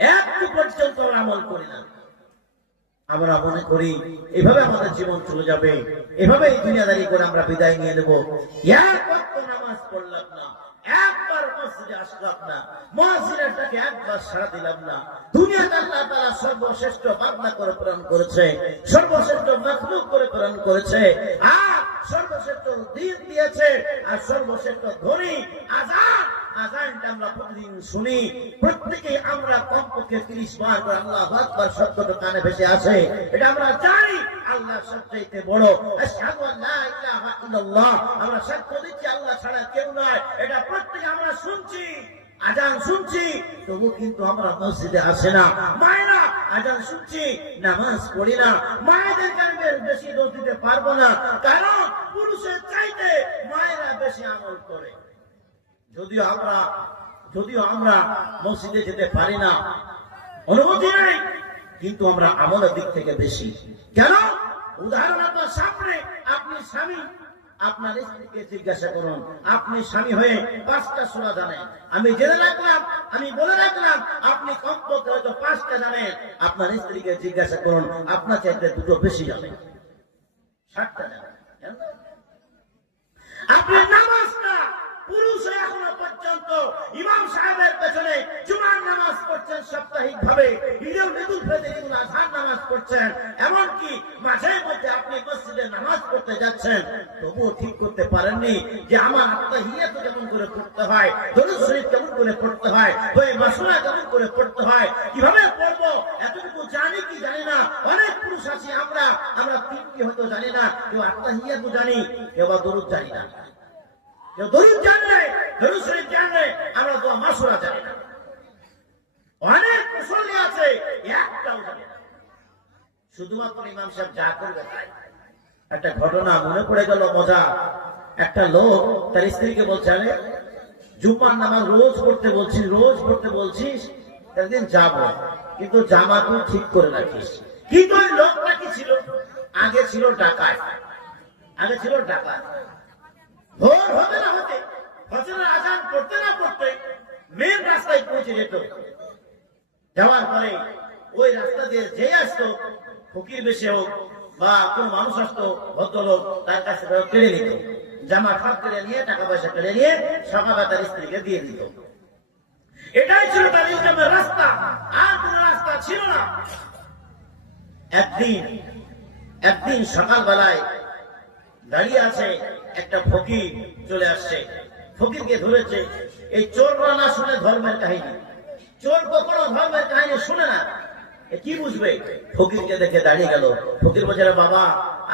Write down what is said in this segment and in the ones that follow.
একটু পর্যন্ত আমরা আমল করি না। আমরা মনে করি এভাবে আমাদের জীবন চলে যাবে, এভাবে এই দুনিয়াদারি করে আমরা বিদায় নিয়ে নেবো। একবার তো নামাজ পড়লাম না, একবার মসজিদে আসলাম না, মুয়াজ্জিনটাকে একবার সাড়া দিলাম না। দুনিয়াতে আল্লাহ তাআলা সর্বশ্রেষ্ঠ বান্দা করে প্রেরণ করেছে, সর্বশ্রেষ্ঠ মাখলুক করে প্রেরণ করেছে, আর সর্বশ্রেষ্ঠ দিন দিয়েছে, আর সর্বশ্রেষ্ঠ ধ্বনি আযান। আযানটা আমরা প্রতিদিন শুনি, প্রত্যেকেই আমরা কমপক্ষে 30 বার করে আল্লাহু আকবার শব্দটা কানে ভেসে আসে। এটা আমরা জানি আল্লাহ সবচেয়ে বড়। আশহাদু আল্লা ইলাহা ইল্লাল্লাহ, আমরা সাক্ষ্য দিচ্ছি আল্লাহ ছাড়া কেউ নাই। এটা প্রত্যেকে আমরা শুনছি, আযান শুনছি, তবু কিন্তু আমরা মসজিদে আসে না। মায়েরা আযান শুনছি, নামাজ পড়ি না। মায়েদের কারণে বেশি দোষ দিতে পারবো না, কারণ পুরুষের চাইতে মায়েরা বেশি আমল করে। যদিও আমরা মসজিদে যেতে পারি না, অনুমতি নাই, কিন্তু আমরা আমলের দিক থেকে বেশি। কেন? উদাহরণ আপনার সামনে, আপনি স্বামী, আপনার স্ত্রীকে জিজ্ঞাসা করুন, আপনি স্বামী হয়ে 5টা সূরা জানেন, আমি জেনে রাখলাম, আমি বলে রাখলাম, আপনি কমপক্ষে হয়তো 5টা জানেন। আপনার স্ত্রীকে জিজ্ঞাসা করুন, আপনার চাইতে 2টো বেশি জানেন, 7টা জানেন। আপনি নামাজটা পুরুষ এখনো পর্যন্ত ইমাম সাহেবের পেছনে জুমার নামাজ পড়ছেন সাপ্তাহিক ভাবে, ঈদুল ফিতর, ঈদুল আজহার নামাজ পড়ছেন, এমনকি মাঝে মধ্যে আপনি মসজিদে নামাজ পড়তে যাচ্ছেন, তবুও ঠিক করতে পারেননি যে আমার আত্মাহিয়াত কেমন করে পড়তে হয়, দরুদ শরীফ কেমন করে পড়তে হয়, ওই মাসুরা কেমন করে পড়তে হয়, কিভাবে পড়বো এতটুকু জানি কি জানি না। অনেক পুরুষ আছি আমরা 3টি হয়তো জানি না, কেউ আত্মাহিয়াত জানি, কেউ দরুদ জানি না, কেউ দরুদ জানে, দরুদ শরীফ জানে, আমরা দোয়া মাসুরা জানি না। অনেক মুসল্লি আছে একটাও জানে না, শুধুমাত্র ইমাম সাহেব যা করবে তাই। একটা ঘটনা মনে পড়ে গেল, মজা। একটা লোক তার স্ত্রীকে বলছে, আরে জুমার নামাজ রোজ পড়তে বলছিস, একদিন যাবো, কিন্তু জামা তুই ঠিক করে রাখিস। কিন্তু ওই লোকটা কি ছিল? আগে ছিল ডাকাত। ভোর হবে না হতে, ফজরের আযান পড়তে না পড়তে মেন রাস্তায় পৌঁছে যেত। যাওয়ার পরে ওই রাস্তা দিয়ে যে আসতো, ফকির বেশি হোক বা কোন মানুষ আসতো, ভদ্রলোক, তার কাছে কেড়ে নিত, জামা খাপ কেড়ে নিয়ে, টাকা পয়সা কেড়ে নিয়ে সকালে তার স্ত্রীকে দিয়ে দিত। এটাই ছিল তার ইনকামের রাস্তা, আর কোন রাস্তা ছিল না। একদিন সকালবেলায় দাঁড়িয়ে আছে, একটা ফকির চলে আসছে, ফকিরকে ধরেছে। এই চোররা না শুনে ধর্মের কাহিনী, চোর কখনো ধর্মের কাহিনী শুনে না, কি বুঝবে? ফকিরকে দেখে দাঁড়িয়ে গেল। ফকির বলছে, বাবা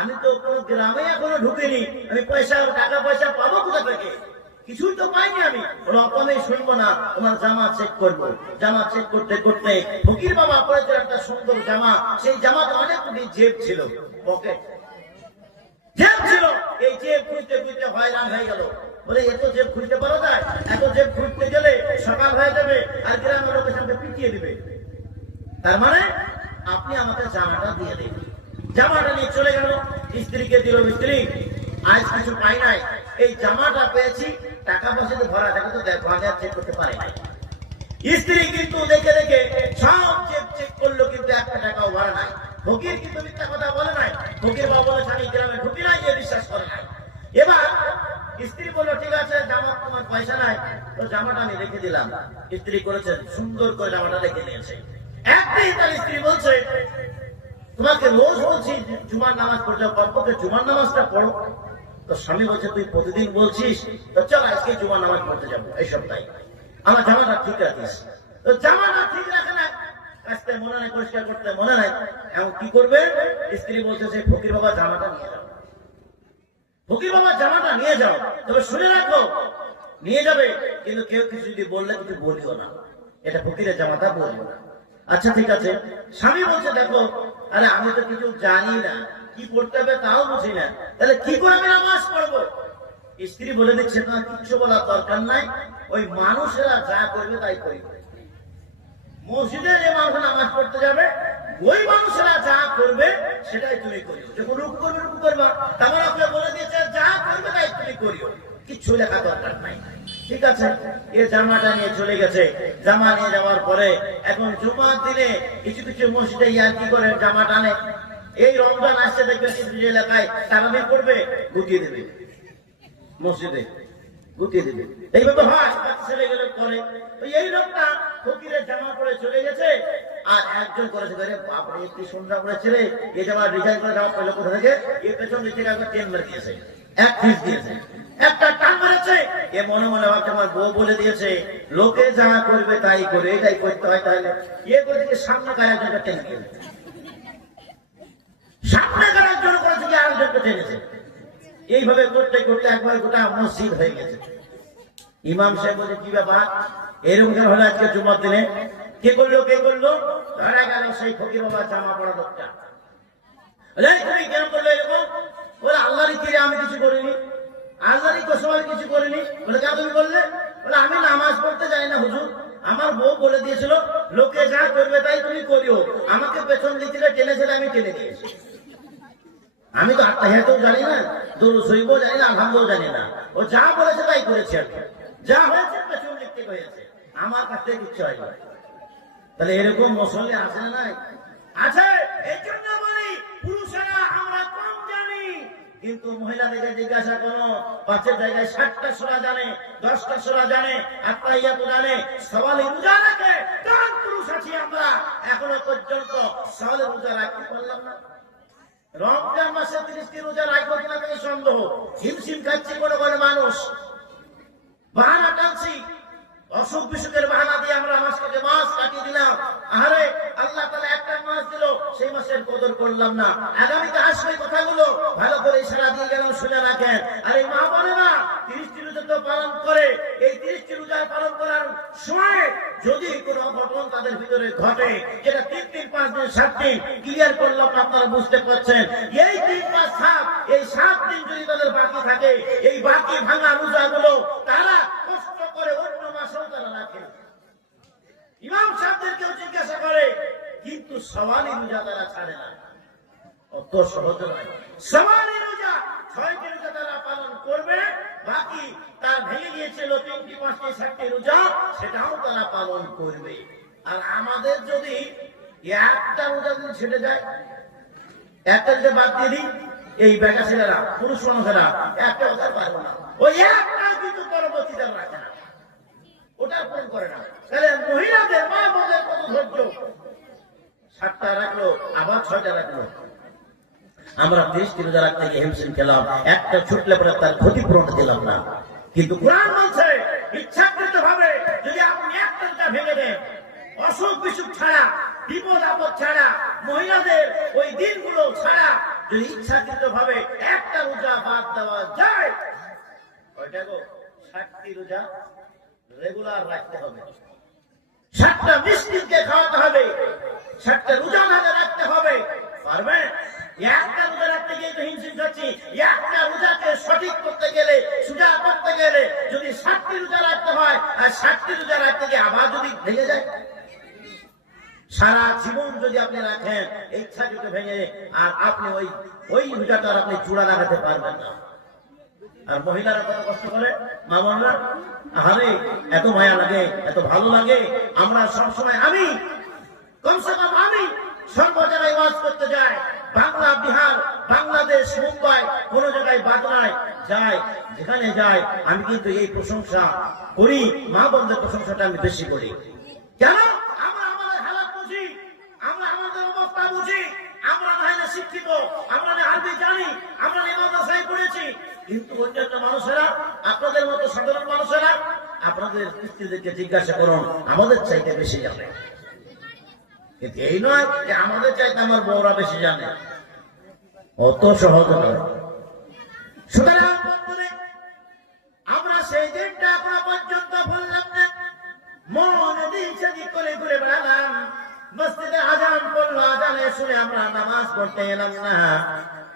আমি তো কোনো গ্রামে এখনো ঢুকিনি, আমি টাকা পয়সা পাবো কোথা থেকে? কিছুই তো পাইনি আমি। আমি শুনবো না, তোমার জামা চেক করবো। জামা চেক করতে করতে ফকির বাবা পড়েছে একটা সুন্দর জামা, সেই জামাতে অনেকগুলি জেব ছিল, পকেট জেব ছিল। এই জেব খুঁজতে খুঁজতে হয়রান হয়ে গেল। বলে, এত জেব খুঁজতে পারা যায়? এত জেব খুঁজতে গেলে সকাল হয়ে যাবে, আর গ্রামের লোকের সামনে পিটিয়ে দিবে। তার মানে আপনি আমাকে জামাটা দিয়ে দিন। জামাটা নিয়ে চলে গেল, স্ত্রীকে দিল। স্ত্রী, আজ কিছু পাই নাই, এই জামাটা পেয়েছি, টাকা পয়সা তো ভরা, টাকা তো বাজার চেক করতে পারে নাই। স্ত্রী কিন্তু দেখে সব চেক করলো, কিন্তু একটা টাকাও ভরা নাই। ফকির কিন্তু মিথ্যা কথা বলে নাই। ফকির বাবা বলেছে, আমি গ্রামে ঢুকি নাই, এ বিশ্বাস করে নাই। এবার স্ত্রী বললো, ঠিক আছে, জামা তোমার পয়সা নাই, তো জামাটা আমি রেখে দিলাম। স্ত্রী করেছেন, সুন্দর করে জামাটা রেখে নিয়েছে। একদিন তার স্ত্রী বলছে, তোমাকে রোজ বলছি জুমার নামাজ পড়তে, কমপক্ষে জুমার নামাজটা পড়ো। তো স্বামী বলছে, তুই প্রতিদিন বলছিস, তো চল আজকে জুমার নামাজ পড়তে যাবো এই সপ্তাহে, আমার জামাটা ঠিক রাখিস। তো জামাটা ঠিক রাখে না, কাজতে মনে নাই, পরিষ্কার করতে মনে নাই, এখন কি করবে? স্ত্রী বলছে, সেই ফকির বাবা জামাটা নিয়ে যাও, ফকির বাবা জামাটা নিয়ে যাও, তবে শুনে রাখো, নিয়ে যাবে, কিন্তু কেউ কিছু যদি বললে কিছু বলিও না, এটা ফকিরের জামাটা বলবো না। আচ্ছা ঠিক আছে। স্বামী বলছে, দেখো, আরে আমি তো কিছু জানি না, কি করতে হবে তাও বুঝি না, তাহলে কি করে আমি নামাজ পড়বো? স্ত্রী বলে দিচ্ছে, তোমার কিছু বলার দরকার নাই, ওই মানুষেরা যা করবে তাই করবে। মসজিদে যে মানুষ নামাজ পড়তে যাবে, ওই মানুষেরা যা করবে সেটাই তুমি করিও। যখন রুকু করবা, তারপর আপনি বলে দিয়েছে, যা করবে তাই তুমি করিও, কিচ্ছু লেখা দরকার নাই। ঠিক আছে, এ জামাটা নিয়ে চলে গেছে। জামা নিয়ে যাওয়ার পরে এখন জুমার দিনে কিছু কিছু মসজিদে ইয়ার্কি করে জামা টানে। এই রমজান আসছে দেখবেন কিছু এলাকায় তারাবি করবে, গুটিয়ে দেবে মসজিদে, গুটিয়ে দেবে। এইভাবে হয়, ছেলে গেলে করে। এই লোকটা ফকিরের জামা পরে চলে গেছে, আর একজন করেছে বাপরে কি সুন্দর করেছে রে, এই জামা ডিজাইন করে জামা পড়লো কোথা থেকে, এর পেছন দিক থেকে একবার টেন মেরে দিয়েছে, এক পিস দিয়েছে, একটা টান মেরেছে। এ মনে মনে ভাবছে আমার বউ বলে দিয়েছে লোকে যা করবে তাই করে, এটাই করতে হয়, তাহলে ইয়ে করে দিকে সামনে গায়ে একজনকে টেনে দিয়েছে, সামনে গায়ে একজন করেছে কি আরেকজনকে টেনেছে। এইভাবে করতে করতে একবার গোটা মসজিদ হয়ে গেছে। ইমাম সাহেব বলছে কি ব্যাপার, এরকম কেন হলো আজকে জুমার দিনে, কে করলো কে করলো? ধরা গেল সেই ফকির বাবা জামা পড়া লোকটা। তুমি কেন করলো এরকম? বলে আল্লাহরই তীরে আমি কিছু করিনি, আল্লাহরই কসম আমি কিছু করিনি। বলে কেন তুমি বললে? বলে আমি নামাজ পড়তে যাই না হুজুর, আমার বউ বলে দিয়েছিল লোকে যা করবে তাই তুমি করিও, আমাকে পেছন দিক থেকে টেনেছিল, আমি টেনে দিয়েছি। আমি তো আত্মাহিয়াতেও জানি না, দরুদ শরীফও জানি না, আলহামদুলিল্লাহ জানি না, ও যা বলেছে তাই করেছে, আর যা হয়েছে পেছন দিক থেকে হয়েছে, আমার কাছ থেকে কিচ্ছু হয় না। তাহলে এরকম মুসল্লি আছে না? নাই আছে। এই জন্য বলি পুরুষেরা আমরা কম জানি, কিন্তু মহিলাদেরকে জিজ্ঞাসা করো, 5 জায়গায় 7টা সূরা জানে, 10টা সূরা জানে, আত্মাহিয়াত জানে, সওয়ালে রোজা রাখে। কোন পুরুষ আছি আমরা এখনো পর্যন্ত সওয়ালে রোজা রাখতে পারলাম না? রমজান মাসে 30টি রোজা রাখবো কিনা তাই সন্দেহ। হিমশিম খাচ্ছি কোনো কোনো মানুষ, বাহানা টানছি, অসুখ বিসুখের বাহানা দিয়ে আমরা মাসটাকে মাস কাটিয়ে দিলাম। আরে আল্লাহ তাআলা একটা মাস দিল, সেই মাসের কদর করলাম না। আগামীতে আসবে কথাগুলো ভালো করে ইশারা দিয়ে গেলাম, শুনে রাখেন। আরে মা বোনেরা 30টি রোজা তো পালন করে, এই 30টি রোজা পালন করার সময় যদি কোনো অঘটন তাদের ভিতরে ঘটে, যেটা 3 দিন 5 দিন 7 দিন ক্লিয়ার করলাম, আপনারা বুঝতে পারছেন। এই 3 5 7 এই 7 দিন যদি তাদের বাকি থাকে, এই বাকি ভাঙা রোজাগুলো তারা কষ্ট করে অন্য মাসেও তারা রাখে। ইমাম সাহেবদেরকেও জিজ্ঞাসা করে, কিন্তু সওয়ালি রোজা তারা ছাড়ে না। অত সহজ নয়। সওয়ালি রোজা 6টি রোজা তারা পালন করবে, বাকি তার ভেঙে গিয়েছিল 3টি 5টি 7টি রোজা, সেটাও তারা পালন করবে। আর আমাদের যদি একটা রোজা যদি ছেড়ে যায়, একটা যদি বাদ দিয়ে দিই, এই বেটা ছেলেরা পুরুষ মানুষেরা একটা রোজা পারবো না, ওই একটা কিন্তু পরবর্তীতে রাখে না, ওটা পূরণ করে না। তাহলে মহিলাদের মা বোনের কত ধৈর্য, 7টা রাখলো আবার 6টা রাখলো। আমরা 30টি রোজা রাখতে গিয়ে হিমশিম খেলাম, একটা ছুটলে পরে তার ক্ষতিপূরণ দিলাম না। কিন্তু কোরআন বলছে ইচ্ছাকৃত ভাবে যদি আপনি একটা রোজা ভেঙে দেন, অসুখ বিসুখ ছাড়া, বিপদ আপদ ছাড়া, মহিলাদের ওই দিনগুলো ছাড়া যদি ইচ্ছাকৃত ভাবে একটা রোজা বাদ দেওয়া যায়, ওইটা গো 7টি রোজা রেগুলার রাখতে হবে, 7টা মিষ্টিকে খাওয়াতে হবে, 7টা রোজা নাগে রাখতে হবে। পারবে? একটা রোজা রাখতে গিয়ে তো হিমশিম খাচ্ছি, একটা রোজাকে সঠিক করতে গেলে, সোজা করতে গেলে যদি 7টি রোজা রাখতে হয়, আর 7টি রোজা রাখতে গিয়ে আবার যদি ভেঙে যায়, সারা জীবন যদি আপনি রাখেন ইচ্ছাকৃত ভেঙে, আর আপনি ওই রোজাটার আপনি চূড়া লাগাতে পারবেন না। আর মহিলারা কত কষ্ট করে, মা বোনরা, আরে এত মায়া লাগে, এত ভালো লাগে। আমরা সবসময় আমি কমসে কম আমি সর্ব জায়গায় ওয়াজ করতে যাই, বাংলা, বিহার, বাংলাদেশ, মুম্বাই, কোন জায়গায় বাজনায় যাই, যেখানে যাই আমি কিন্তু এই প্রশংসা করি, মা বোনদের প্রশংসাটা আমি বেশি করি। কেন? আমরা আমাদের হালাত বুঝি, আমরা আমাদের অবস্থা বুঝি, আমরা না শিক্ষিত, আমরা না আরবি জানি, আমরা মাদ্রাসায় পড়েছি, কিন্তু অন্যান্য মানুষেরা, আপনাদের মতো সাধারণ মানুষেরা আপনাদের স্ত্রীদেরকে জিজ্ঞাসা করুন, আমাদের চাইতে বেশি জানে। কিন্তু এই নয় যে আমাদের চাইতে আমার বউরা বেশি জানে, অত সহজ নয়। সুতরাং আমরা সেই দিনটা এখনো পর্যন্ত ভুললাম না। মন দিক সেদিক করে ঘুরে বেড়ালাম, মসজিদে আজান পড়লো, আজানে শুনে আমরা নামাজ পড়তে এলাম না।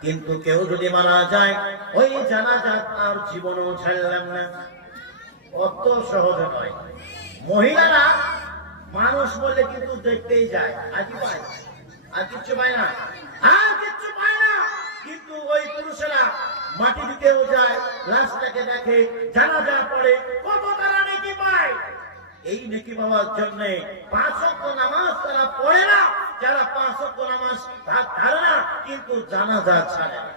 কিন্তু কেউ যদি মারা যায়, ওই জানাজা আর জীবনও ছাড়লাম না। অত সহজ নয়। মহিলারা মানুষ বলে কিন্তু দেখতেই যায়, আজই পায়, আর কিচ্ছু পায় না, আর কিচ্ছু পায় না। কিন্তু ওই পুরুষেরা মাটি দিতেও যায়, লাশটাকে দেখে, জানাজা পড়ে, কত তারা যায়। এই নেকি পাওয়ার জন্য 5 ওয়াক্ত নামাজ তারা পড়ে না, যারা 5 ওয়াক্ত নামাজ ধারে না কিন্তু জানাজা ছাড়ে না,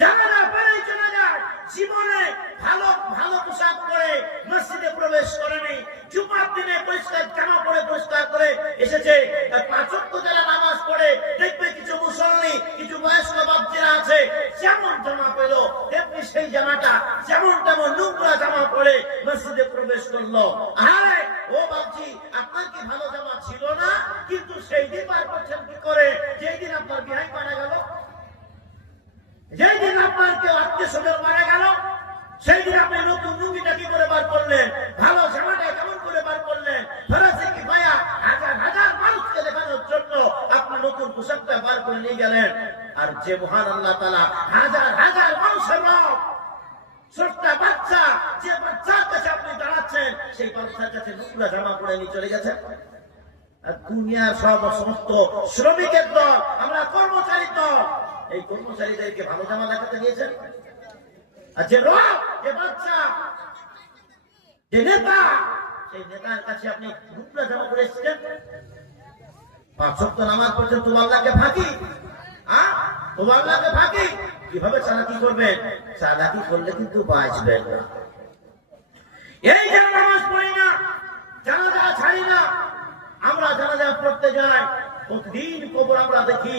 জানাজা পড়ে চলে যায়, জীবনে ভালো ভালো পোশাক পরে মসজিদে প্রবেশ করেনি, জুমার দিনে পরিষ্কার জামা পরে পরিষ্কার করে এসেছে, 5 ওয়াক্ত যারা নামাজ পড়ে দেখবে কিছু মুসল্লি কিছু বয়স্ক বাচ্চারা আছে যেমন জামা পেল তেমনি সেই জামাটা যেমন তেমন নোংরা জামা পরে মসজিদে প্রবেশ করলো। আরে ও বাবজি, আপনার কি ভালো জামা ছিল না? কিন্তু সেই দিন পার করছেন কি করে যেই দিন আপনার বিহাই মারা গেল, যেই দিন আপনার কেউ আত্মীয় স্বজন মারা গেল, সেই দিন আপনি নতুন লুঙ্গিটা কি করে বার করলেন, ভালো জামাটা কেমন করে বার করলেন, ফরাসি কি ভাইয়া হাজার হাজার মানুষকে দেখানোর জন্য আপনি নতুন পোশাকটা বার করে নিয়ে গেলেন। আর যে মহান আল্লাহ তাআলা হাজার হাজার মানুষের রব, ছোট্টা বাচ্চা, যে বাচ্চার কাছে আপনি দাঁড়াচ্ছেন সেই বাচ্চার কাছে নোংরা জামা পরে নিয়ে চলে গেছেন। আর দুনিয়ার সমস্ত শ্রমিকের দল, আমরা কর্মচারীর দল, এই কর্মচারীদেরকে ভালো জামা দেখাতে দিয়েছেন। আর যে রব, যে বাচ্চা, যে নেতা, সেই নেতার কাছে আপনি নোংরা জামা পরে এসেছেন। 5 ওয়াক্ত নামাজ পড়ছেন, তোমার আল্লাহকে ফাঁকি, তোমার আল্লাহকে ফাঁকি কিভাবে চালাকি করবেন? চালাকি করলে কিন্তু বাঁচবেন না। এই যে নামাজ পড়ি না, জানাজা ছাড়ি না, আমরা জানাজা পড়তে যাই, প্রতিদিন কবর আমরা দেখি,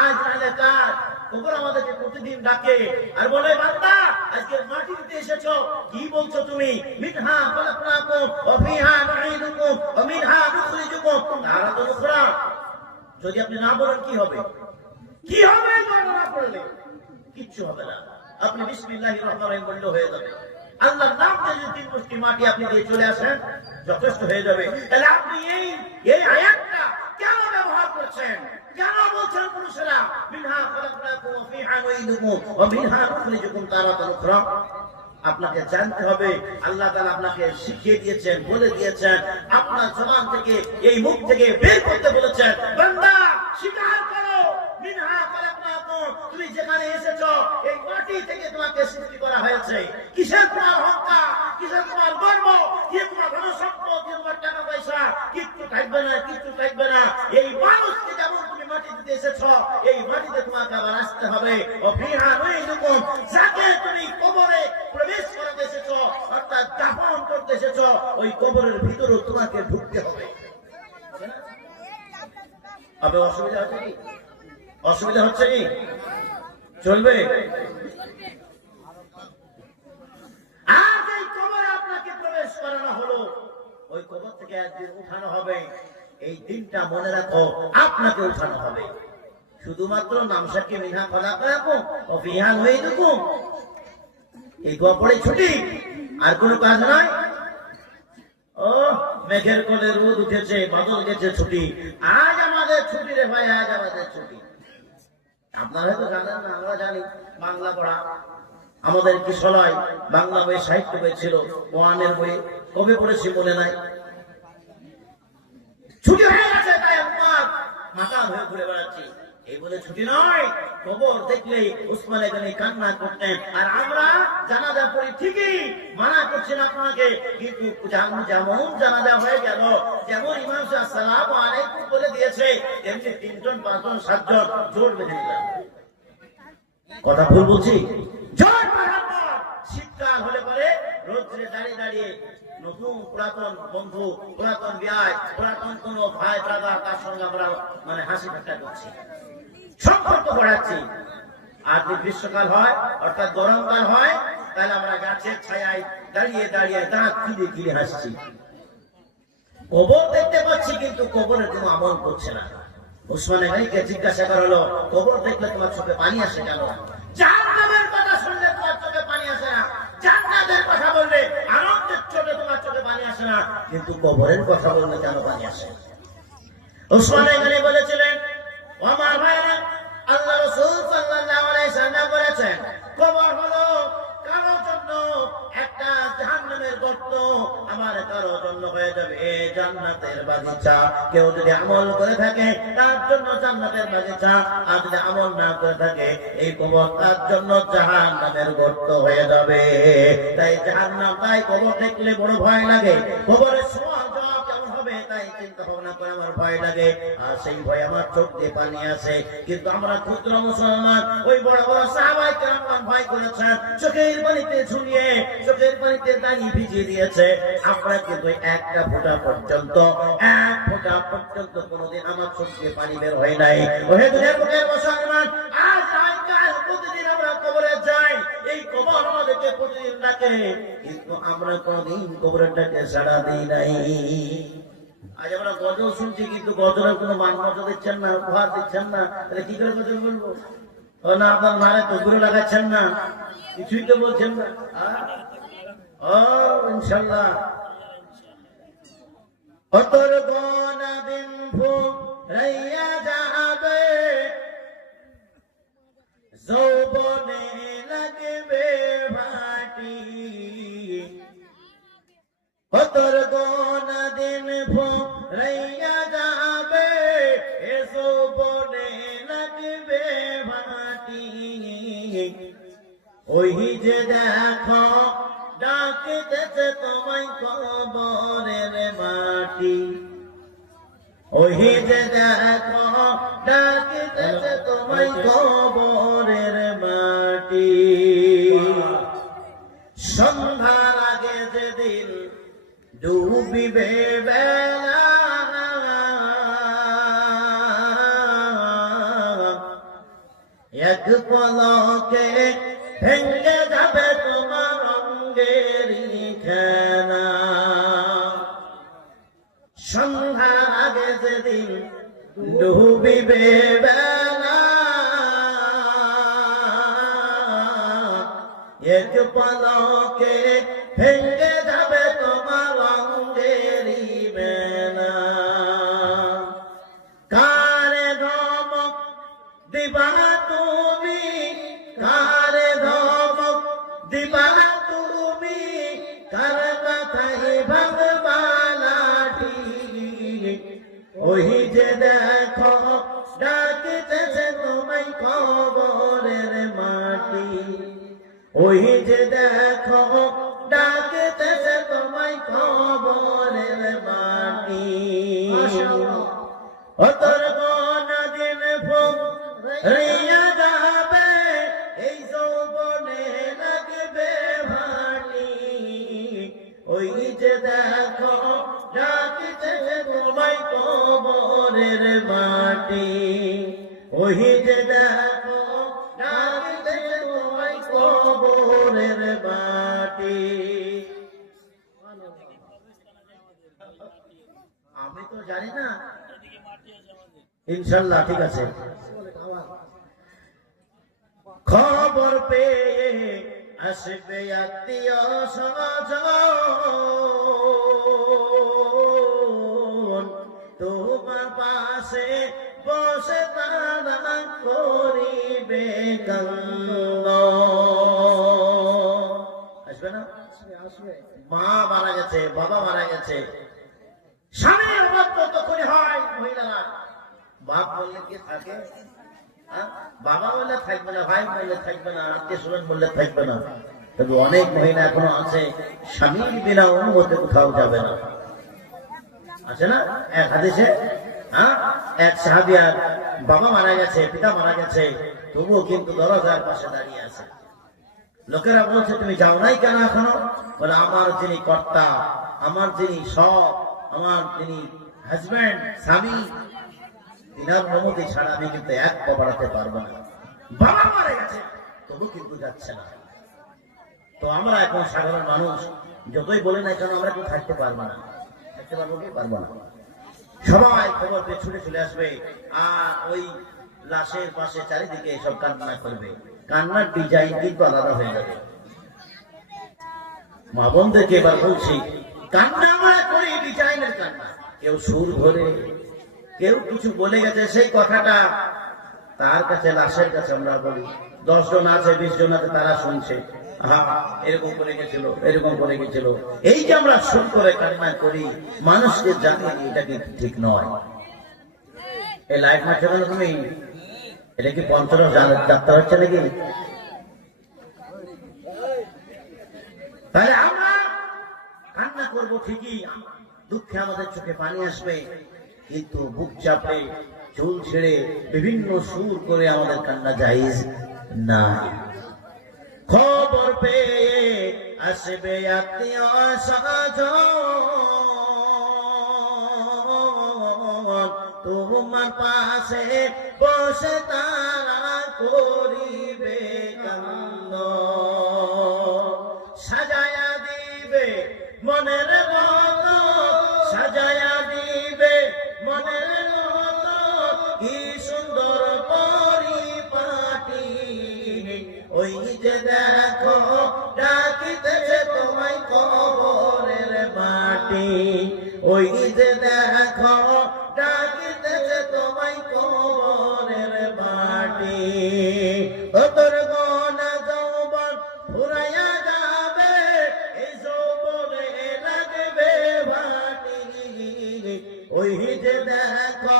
আজ নাহলে কাল কবর আমাদেরকে প্রতিদিন ডাকে আর বলে, বান্দা আজকে মাটি দিতে এসেছো, কি বলছো তুমি? মিনহা খালাকনাকুম ওয়া ফিহা নুঈদুকুম ওয়া মিনহা নুখরিজুকুম তারাতান উখরা। যদি আপনি না বলেন কি হবে? কি হবে? না পড়লে কিচ্ছু হবে না। আপনি বিসমিল্লাহির রহমানির রহিম বললে হয়ে যাবে। আল্লাহর নাম যদি 3 মুষ্টি মাটি আপনি দিয়ে চলে আসেন যথেষ্ট হয়ে যাবে। তাহলে আপনি এই আয়াতটা কেন ব্যবহার করছেন? কেন বলছেন পুরুষেরা মিনহা খালাকনাকুম ওয়া ফিহা নুঈদুকুম ওয়া মিনহা নুখরিজুকুম তারাতান উখরা? আপনাকে জানতে হবে আল্লাহ তাআলা আপনাকে শিখিয়ে দিয়েছেন, বলে দিয়েছেন, আপনার জবান থেকে এই মুখ থেকে বের করতে বলেছেন, বান্দা স্বীকার করো মিনহা খালাকনাকুম, তুমি যেখানে এসেছো এই মাটি থেকে তোমাকে সৃষ্টি করা হয়েছে। কিসের তোমার অহংকার, কিসের তোমার গর্ব, কি তোমার ধন সম্পদ, কি তোমার টাকা পয়সা, কিচ্ছু থাকবে না, কিচ্ছু থাকবে না। এই মানুষকে যেমন তুমি মাটি দিতে এসেছো এই মাটিতে তোমাকে আবার আসতে হবে। ও ফিহা নুঈদুকুম, যাকে তুমি কবরে প্রবেশ করতে এসেছো অর্থাৎ দাফন করতে এসেছো ওই কবরের ভিতরে তোমাকে ঢুকতে হবে। আপনার অসুবিধা হচ্ছে কি? অসুবিধা হচ্ছে কি? চলবে? আজ এই কবরে আপনাকে প্রবেশ করানো হলো, ওই কবর থেকে একদিন উঠানো হবে। এই দিনটা মনে রাখো, আপনাকে উঠানো হবে। শুধুমাত্র নামসাকে মিনহা খালাকনাকুম ওয়া ফিহা নুঈদুকুম, এই দোয়া পড়ে ছুটি, আর কোনো কাজ নাই। ও মেঘের কোলে রোদ উঠেছে, বাদল গেছে, ছুটি। আজ আমাদের ছুটি রে ভাই, আজ আমাদের ছুটি। আপনারা হয়তো জানেন না, আমরা জানি। বাংলা পড়া আমাদের কিশোরায় বাংলা বই, সাহিত্য বই ছিল, কোরআনের বই কবে পড়েছি মনে নাই। ছুটি হয়ে গেছে, তাই উম্মাদ মাথা হয়ে ঘুরে বেড়াচ্ছি। এই বলে ছুটি নয়, কবর দেখলেই উসমান গনি কান্না করতেন। আর আমরা জানাজা পড়ি ঠিকই, মানা করছি না আপনাকে, কিন্তু যেমন জানাজা হয়ে গেল, যেমন ইমাম সাহেব আসসালামু আলাইকুম বলে দিয়েছে, তেমনি 3 জন 5 জন 7 জন জোর বেঁধে দিলাম। কথা ভুল বলছি? জোর বাঁধার পর শীতকাল হলে পরে রোদ্রে দাঁড়িয়ে দাঁড়িয়ে নতুন পুরাতন বন্ধু, পুরাতন বিয়ায়, পুরাতন কোন ভাই দাদা, তার সঙ্গে আমরা হাসি ঠাট্টা করছি, সম্পর্ক বাড়াচ্ছি। আর যদি গ্রীষ্মকাল হয় অর্থাৎ গরমকাল হয়, তাহলে আমরা গাছের ছায়ায় দাঁড়িয়ে দাঁড়িয়ে দাঁত কিনে কিনে হাসছি। কবর দেখতে পাচ্ছি কিন্তু কবরের কোনো আমল করছে না। উসমান গনিকে জিজ্ঞাসা করা হলো, কবর দেখলে তোমার চোখে পানি আসে কেন? জাহান্নামের কথা শুনলে তোমার চোখে পানি আসে না, জান্নাতের কথা বললে আনন্দের চোখে তোমার চোখে পানি আসে না, কিন্তু কবরের কথা বললে কেন পানি আসে? উসমান গনি বলেছিলেন, ও আমার ভাইরা, আল্লাহ রাসূল সাল্লাল্লাহু আলাইহি সাল্লাম বলেছেন, কবর হলো কারোর জন্য জন্য একটা জাহান্নামের গর্ত, আমার কারো জন্য হয়ে যাবে জান্নাতের বাগিচা। কেউ যদি আমল করে থাকে তার জন্য জান্নাতের বাগিচা, আর যদি আমল না করে থাকে এই কবর তার জন্য জাহান্নামের গর্ত হয়ে যাবে। তাই জাহান্নাম, তাই কবর দেখলে বড় ভয় লাগে। কবরের সওয়াল জবাব কেমন হবে তাই চিন্তা ভাবনা করে আমার ভয় লাগে, আর সেই ভয় আমার চোখ দিয়ে পানি আসে। কিন্তু আমরা ক্ষুদ্র মুসলমান, ওই বড় বড় সাহাবায়ে কেরাম ভয় করেছেন, চোখের পানিতে ঝুলিয়ে, চোখের পানিতে দাঁড়িয়ে ভিজিয়ে দিয়েছে। আমরা কিন্তু একটা ফোঁটা পর্যন্ত, এক ফোঁটা পর্যন্ত কোনোদিন আমার চোখ দিয়ে পানি বের হয় নাই। ওহে দুনিয়ার বুকের মুসলমান, আজ কাল প্রতিদিন আমরা কবরে যাই, এই কবর আমাদেরকে প্রতিদিন ডাকে, কিন্তু আমরা কোনোদিন কবরের ডাকে সাড়া দিই নাই। আজ আমরা গজল শুনছি, কিন্তু গজলের কোনো মান মর্যাদা দিচ্ছেন না, উপহার দিচ্ছেন না, তাহলে কি করে গজল বলবো? ও না, আপনার মারে তকবীর লাগাচ্ছেন না, কিছুই তো বলছেন না। ও ইনশাল্লাহ কতর গোনা দিন ফুরাইয়া যাবে, যৌবনে লাগবে ভাটি, কতর গোনা দিন ফুরাইয়া যাবে, যৌবনে লাগবে ভাটি। ওই যে দেখো ডাকিতেছে তোমায় কবরের মাটি, ওই যে দেখো ডাকিতেছে তোমায় কবরের মাটি। সন্ধ্যার আগে যেদিন ডুবিবে বেলা, এক পলকে ভেঙে যাবে তোমার অঙ্গেরই খেলা। সন্ধ্যার আগে যেদিন ডুবিবে বেলা, এক পলকে ভেঙে যাবে তোমার অঙ্গেরই বেলা। কারে ধমক দিবা তুমি, কারে ধমক দিবা তুমি, কার মাথায় ভাঙবা লাঠি। ওই যে দেখো ডাকিতেছে তোমায় কবরের মাটি, ওই যে দেখো ডাকিতেছে তোমায় কবরের মাটি। ও তোর গোনা দিন ফুরাইয়া যাবে, এই যৌবনে লাগবে ভাটি। ওই যে দেখো ডাকিতেছে তোমায় কবরের মাটি, ওই যে দেখো ডাকিতেছে তোমায় কবরের মাটি। আমি তো জানি না, ইনশাল্লাহ ঠিক আছে। খবর পেয়ে আসবে আত্মীয় স্বজন, তোমার পাশে বসে তারা করিবে কান্দ। আসবে না? মা মারা গেছে, বাবা মারা গেছে, স্বামীর অভাব ততক্ষণই হয় মহিলারা। বাপ বললে কি থাকে, বাবা বললে থাকবে না, ভাই বললে থাকবে না, আত্মীয় স্বজন বললে থাকবে না। তবে অনেক মহিলা এখনো আছে স্বামীর বিনা অনুমতি কোথাও যাবে না, আছে না? এক হাদিসে এক সাহাবিয়ার বাবা মারা গেছে, পিতা মারা গেছে, তবুও কিন্তু দরজার পাশে দাঁড়িয়ে আছে। লোকেরা বলছে তুমি যাও নাই কেন এখনো? বলে আমার যিনি কর্তা, আমার যিনি সব, আমার যিনি হাজব্যান্ড, স্বামী, তিনার অনুমতি ছাড়া আমি কিন্তু এক পা বাড়াতে পারবো না। বাবা মারা গেছে তবু কিন্তু যাচ্ছে না। তো আমরা এখন সাধারণ মানুষ, যতই বলি না কেন আমরা কেউ থাকতে পারবো না, থাকতে পারবো কি পারবো না। সবাই খবর পেয়ে ছুটে চলে আসবে, আর ওই লাশের পাশে চারিদিকে সব কান্না করবে। কান্নার ডিজাইন কিন্তু আলাদা হয়ে যাবে। মা বোনদেরকে এবার বলছি, কান্না আমরা করি ডিজাইনের কান্না। কেউ সুর ধরে, কেউ কিছু বলে গেছে, সেই কথাটা তার কাছে, লাশের কাছে আমরা বলি। 10 জন আছে, 20 জন আছে, তারা শুনছে। এরকম করে গেছিল, এরকম করে গেছিল। এই যে আমরা সুর করে কান্না করি, মানুষকে জানিয়ে এটা কি ঠিক নয়। এই লাইফ মারছে বলো তুমি, এটা কি পঞ্চরস যাত্রা হচ্ছে নাকি? তাহলে আমরা কান্না করবো ঠিকই, দুঃখে আমাদের চোখে পানি আসবে, কিন্তু বুক চাপে চুল ছেড়ে বিভিন্ন সুর করে আমাদের কান্না জায়েজ না। খবর পেয়ে আসবে আত্মীয় স্বজন, তোমার পাশে বসে তারা করিবে কান্দ, সাজায়া দিবে মনের মতো, সাজায়া দিবে মনের মতো, কি সুন্দর পরিপাটি। ওই যে দেখো ডাকিতেছে তোমায় কবরের মাটি, ওই যে দেখো ডাকিতেছে তোমায় কবরের মাটি। ও তোর গোনা যৌবন ফুরাইয়া যাবে, এই যৌবনে লাগবে ভাটি। ওই যে দেখো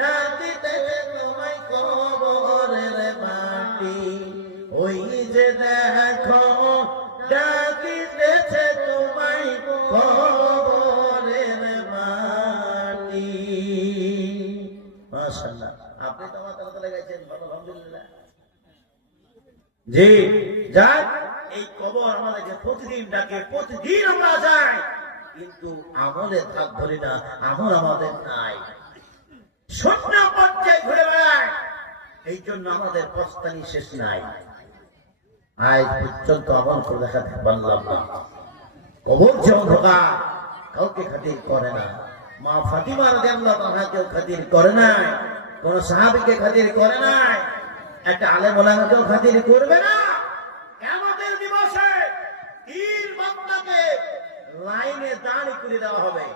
ডাকিতেছে তোমায় কবরের মাটি, ওই যে দেখো ডাকিতেছে তোমায় কবরের মাটি। মাশাআল্লাহ, আপনি তো আমার তালা গাইছেন, আলহামদুলিল্লাহ। জি যাক, এই কবর আমাদেরকে প্রতিদিন ডাকে, প্রতিদিন আমরা যাই, কিন্তু আমলের ভাগ ধরি না, আমল আমাদের নাই, শূন্য পর্যায়ে ঘুরে বেড়ায়। এই জন্য আমাদের প্রস্থানি শেষ নাই। আজ পর্যন্ত আমল করে দেখাতে পারলাম না। কবর যে অন্ধকার, কাউকে খাতির করে না। মা ফাতিমা রাদিয়াল্লাহু তাআলা কেউ খাতির করে নাই, কোন সাহাবীকে খাতির করে নাই, একটা আলেম ওলামাকেও খাতির করবে না। কিয়ামতের দিবসে তিন বান্দাকে লাইনে দাঁড়ি করে দেওয়া হবে,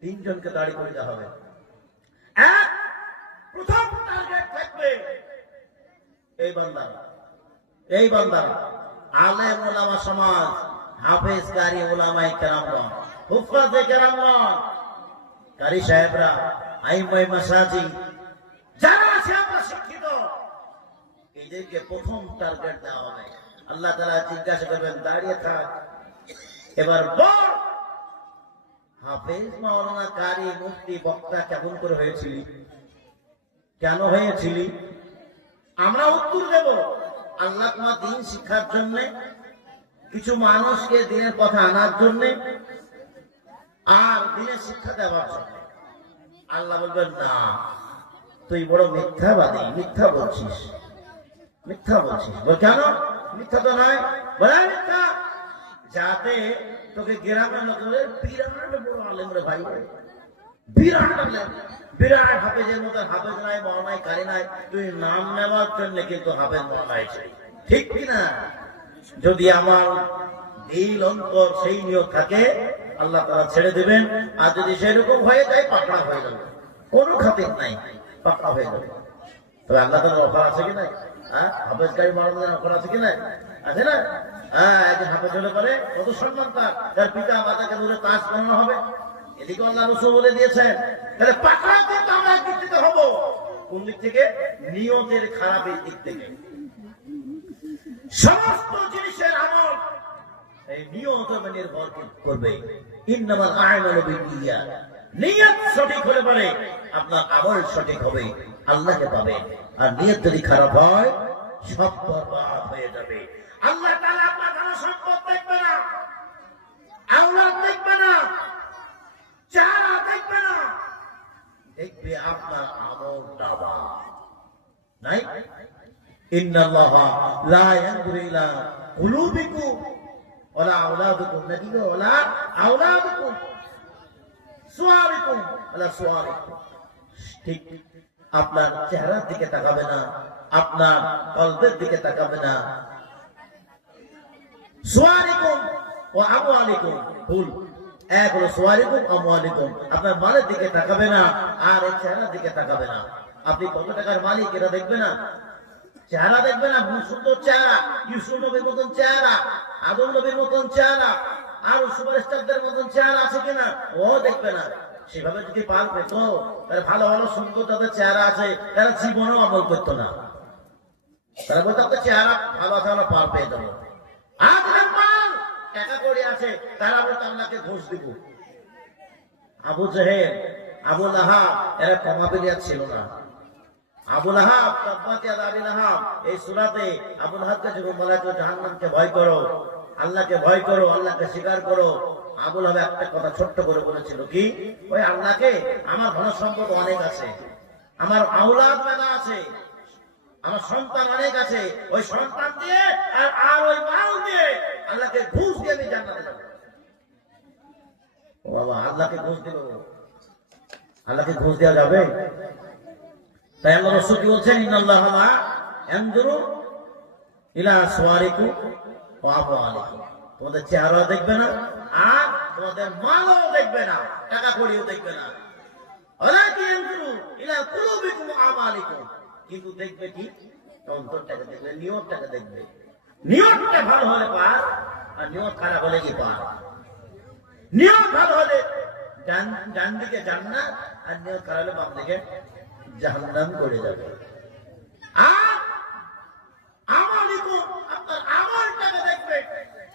তিনজনকে দাঁড়ি করে দেওয়া হবে। এক, প্রথম টার্গেট থাকবে এই বান্দা, এই বান্দা আলেম ওলামা সমাজ, হাফেজ কারি ওলামায়ে কেরামগণ, হুফাজে কেরামগণ, কারি সাহেবরা, আইমায়ে মাসাজিদ, যারা আছে আমরা শিক্ষিত, এদেরকে প্রথম টার্গেট দেওয়া হবে। আল্লাহ তাআলা জিজ্ঞাসা করবেন, দাঁড়িয়ে থাক, এবার বল হাফেজ মাওলানা কারি মুফতি বক্তা কেমন করে হয়েছিলি, কেন হয়েছিলি? আমরা উত্তর দেব, আল্লাহ তোমার দিন শিক্ষার জন্য, কিছু মানুষকে দিনের কথা আনার জন্য, আর দিনের শিক্ষা দেওয়ার জন্য। আল্লাহ বলবেন, না, তুই বড় মিথ্যাবাদী, মিথ্যা বলছিস, মিথ্যা বলছিস। কেন? মিথ্যা তো নয়, বলে মিথ্যা, যাতে তোকে গ্রামের লোক বলে বিরাট বড় আলেম রে ভাই, বিরাট আলেম, বিরাট হাফেজের মতো হাফেজ নাই, মৌলানাই কারি নাই, তুই নাম নেওয়ার জন্য কিন্তু হাফেজ মৌলানাই চাই, ঠিক কিনা? যদি আমার দিল অন্তর সেই নিয়ত থাকে, আল্লাহ তাআলা ছেড়ে দিবেন। আর যদি সেরকম হয়ে যায়, পাকড়া হয়ে যাবে, কোনো খাতির নাই, পাকড়া হয়ে যাবে। তবে আল্লাহ তাআলার অফার আছে কি নাই? হ্যাঁ, হাফেজ কারি মৌলানার অফার আছে কি নাই? আছে না? হ্যাঁ, এই যে হাফেজ হলে পরে কত সম্মান তার পিতা মাতাকে ধরে তাজ বানানো হবে, এদিকে আল্লাহ রাসূল বলে দিয়েছেন। তাহলে পাকড়া কিন্তু আমরা একত্রিত হব, কোন দিক থেকে? নিয়তের খারাপের দিক থেকে। সমস্ত জিনিসের আমল এই নিয়ত নির্ভর করবে। ইন্নামাল আ'মালু বিন্নিয়াত, নিয়ত সঠিক হলে পরে আপনার আমল সঠিক হবে, আল্লাহকে পাবেন। আর নিয়ত যদি খারাপ হয়, সব বরবাদ হয়ে যাবে। আল্লাহ তাআলা আপনার ধন সম্পদ দেখবে না, আওলাদ দেখবে না, চেহারা দেখবে না, দেখবে আপনার আমল নামা। নাই, ইন্নাল্লাহা লা ইয়ানজুরু ইলা কুলুবিকুম ওয়ালা আওলাদিকুম, নাকি ওয়ালা আওলাদিকুম সুওয়ারিকুম ওয়ালা সুওয়ারিকুম। ঠিক আপনার চেহারার দিকে তাকাবে না, আপনার কলবের দিকে তাকাবে না। সুওয়ারিকুম ওয়া আমওয়ালিকুম, ভুল। এক হলো সুওয়ারিকুম আমওয়ালিকুম, আপনার মালের দিকে তাকাবে না, আর এই চেহারার দিকে তাকাবে না। আপনি কত টাকার মালিক এটা দেখবে না, চেহারা দেখবে না, সুন্দর চেহারা, ইউসুফ নবীর মতন চেহারা, আদম নবীর মতন চেহারা, আর সুপারস্টারদের মতন চেহারা আছে কিনা ও দেখবে না। সেভাবে যদি পাল পেত, তার ভালো ভালো সুন্দর যাদের চেহারা আছে তারা জীবনেও আমল করতো না। তারা বলতো আপনার চেহারা ভালো আছে, আমরা পাল পেয়ে যাবো। আর পাল টাকা করে আছে, তারা বলতো আল্লাহকে ঘুষ দিব। আবু জেহেল, আবু লাহাব এরা ক্ষমা পেরিয়া ছিল না। আবু লাহাব, তাব্বাত ইয়াদা আবি লাহাব, এই সূরাতে আবু লাহাবকে যখন বলা হয়েছে জাহান্নামকে ভয় করো, আল্লাহকে ভয় করো, আল্লাহকে স্বীকার করো, আবু লাহাব একটা কথা ছোট্ট করে বলেছিল কি, ওই আল্লাহকে, আমার ধন সম্পদ অনেক আছে, আমার আওলাদ মেলা আছে, আমার সন্তান অনেক আছে, ওই সন্তান দিয়ে আর ওই মাল দিয়ে আল্লাহকে ঘুষ দিয়ে আমি জান্নাতে যাব। ও বাবা, আল্লাহকে ঘুষ দিব? আল্লাহকে ঘুষ দেওয়া যাবে? তাই আল্লাহ রাসূল কি বলছেন, ইন্নাল্লাহা লা ইয়ানজুরু ইলা আসওয়ারিকুম ওয়া আমওয়ালিকুম। তোমাদের চেহারা দেখবে না, আর তোমাদের মালও দেখবে না, টাকা কড়িও দেখবে না। ওয়ালাকিন ইয়ানজুরু ইলা কুলুবিকুম ওয়া আমালিকুম। কিন্তু দেখবে কি, অন্তরটাকে দেখবে, নিয়তটাকে দেখবে। নিয়তটা ভালো হলে পার, আর নিয়ত খারাপ হলে কি পার। নিয়ত ভালো হলে ডান দিকে জান্নাত, আর নিয়ত খারাপ হলে বাম দিকে জাহান্নাম করে যাবে। আর আমালিকুম, আপনার আমলটাকে দেখবে,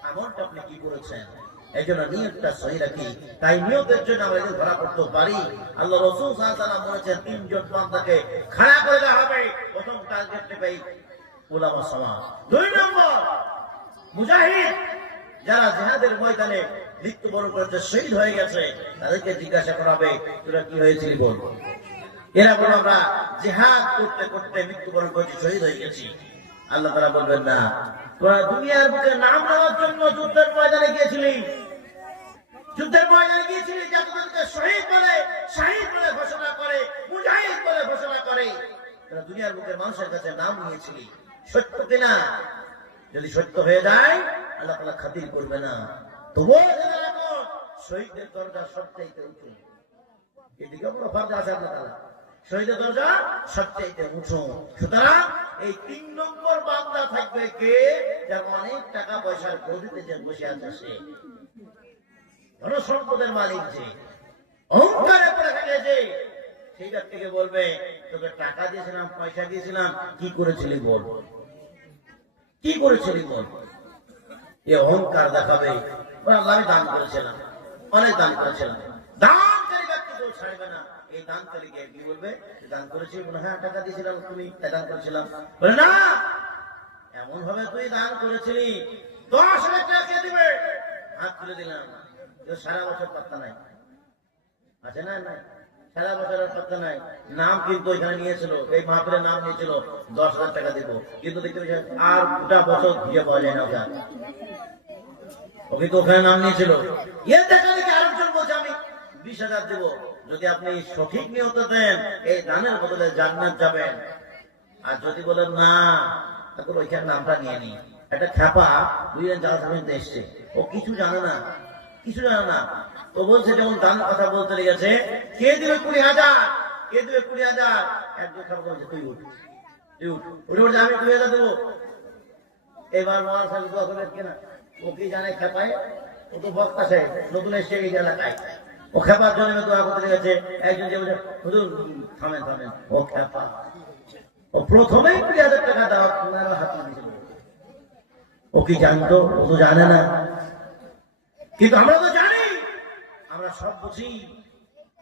আমলটা আপনি কি করেছেন। এই জন্য নিয়তটা সহি রাখি। তাই নিয়তের জন্য আমরা যদি ধরা পড়তে পারি, আল্লাহ রাসূল সাল্লাল্লাহু আলাইহি ওয়াসাল্লাম বলেছেন তিনজন বান্দাকে খাড়া করে দেওয়া হবে। প্রথম টার্গেট নেবে উলামা সমাজ। 2 নম্বর মুজাহিদ, যারা জিহাদের ময়দানে মৃত্যুবরণ করেছে, শহীদ হয়ে গেছে, তাদেরকে জিজ্ঞাসা করা হবে তোরা কি হয়েছিলি বল। এরা বলে আমরা জিহাদ করতে করতে মৃত্যুবরণ করেছি, শহীদ হয়ে গেছি। আল্লাহ তাআলা বলবেন না, তোরা দুনিয়ার বুকে নাম নেওয়ার জন্য যুদ্ধের ময়দানে গিয়েছিলি, যুদ্ধের ময়দানে গিয়েছিলি যাতে তোদেরকে শহীদ বলে, শাহীদ বলে ঘোষণা করে, মুজাহিদ বলে ঘোষণা করে। তোরা দুনিয়ার বুকের মানুষের কাছে নাম নিয়েছিলি, সত্য কিনা? যদি সত্য হয়ে যায় আল্লাহ তাআলা খাতির করবে না। তবুও জেনে রাখো, শহীদের দরজা সবচাইতে উঁচু। এদিকে বড় ফায়দা আছে আল্লাহ তাআলা, শহীদের দরজা সবচাইতে উঁচু। সুতরাং এই 3 নম্বর বান্দা থাকবে কে, যার অনেক টাকা পয়সার গদিতে যে বসে আছে, সে ধন সম্পদের মালিক, যে অহংকারে পড়ে থাকে, যে সেইটার থেকে বলবে তোকে টাকা দিয়েছিলাম, পয়সা দিয়েছিলাম, কি করেছিলি বল, কি করেছিলি বল। এ অহংকার দেখাবে, আমি দান করেছিলাম, অনেক দান করেছিলাম। দানকারী ব্যক্তি কেউ ছাড়বে না। এই দানকারীকে কি বলবে, দান করেছি, বলে হ্যাঁ টাকা দিয়েছিলাম, তুমি দান করেছিলাম, বলে না, এমন ভাবে তুই দান করেছিলি 10,000 টাকা কে দিবে, হাত তুলে দিলাম। সারা বছর পাত্তা নাই, আছে না? না, সারা বছরের পাত্তা নাই। নাম কিন্তু এখানে নিয়েছিল, এই মাহফিলের নাম নিয়েছিল 10,000 টাকা দিব, কিন্তু দেখতে আর গোটা বছর খুঁজে পাওয়া যায় না। ও কিন্তু ওখানে নাম নিয়েছিল। এর দেখা দেখে আরেকজন বলছে আমি 20,000 দেব। যদি আপনি সঠিক নিয়ত দেন, এই দানের বদলে জান্নাত যাবেন। আর যদি বলেন না, তাহলে ওইখানে নামটা নিয়ে নি। একটা খ্যাপা 2 জন যাওয়া শুনতে এসছে, ও কিছু জানে না, কিছু জানে না। তো বলছে যেমন দান কথা বলতে লেগেছে, কে দিবে 20,000, কে দিবে 20,000। একজন খ্যাপা বলছে তুই উঠ, তুই উঠ, উঠে উঠে আমি 20,000 দেবো। এবার মহান সাহেব দোয়া করবেন কিনা, ও কি জানে খেপায়, ও তো বক্তা সাহেব, নতুন এসে এই এলাকায়, ও খেপার জন্য দোয়া করতে গেছে। একজন যে বলছে হুজুর থামেন থামেন, ও খেপা, ও প্রথমেই 20,000 টাকা দেওয়া হাত দিয়েছিল। ও কি জানতো? ও তো জানে না, কিন্তু আমরা তো জানি, আমরা সব বুঝি।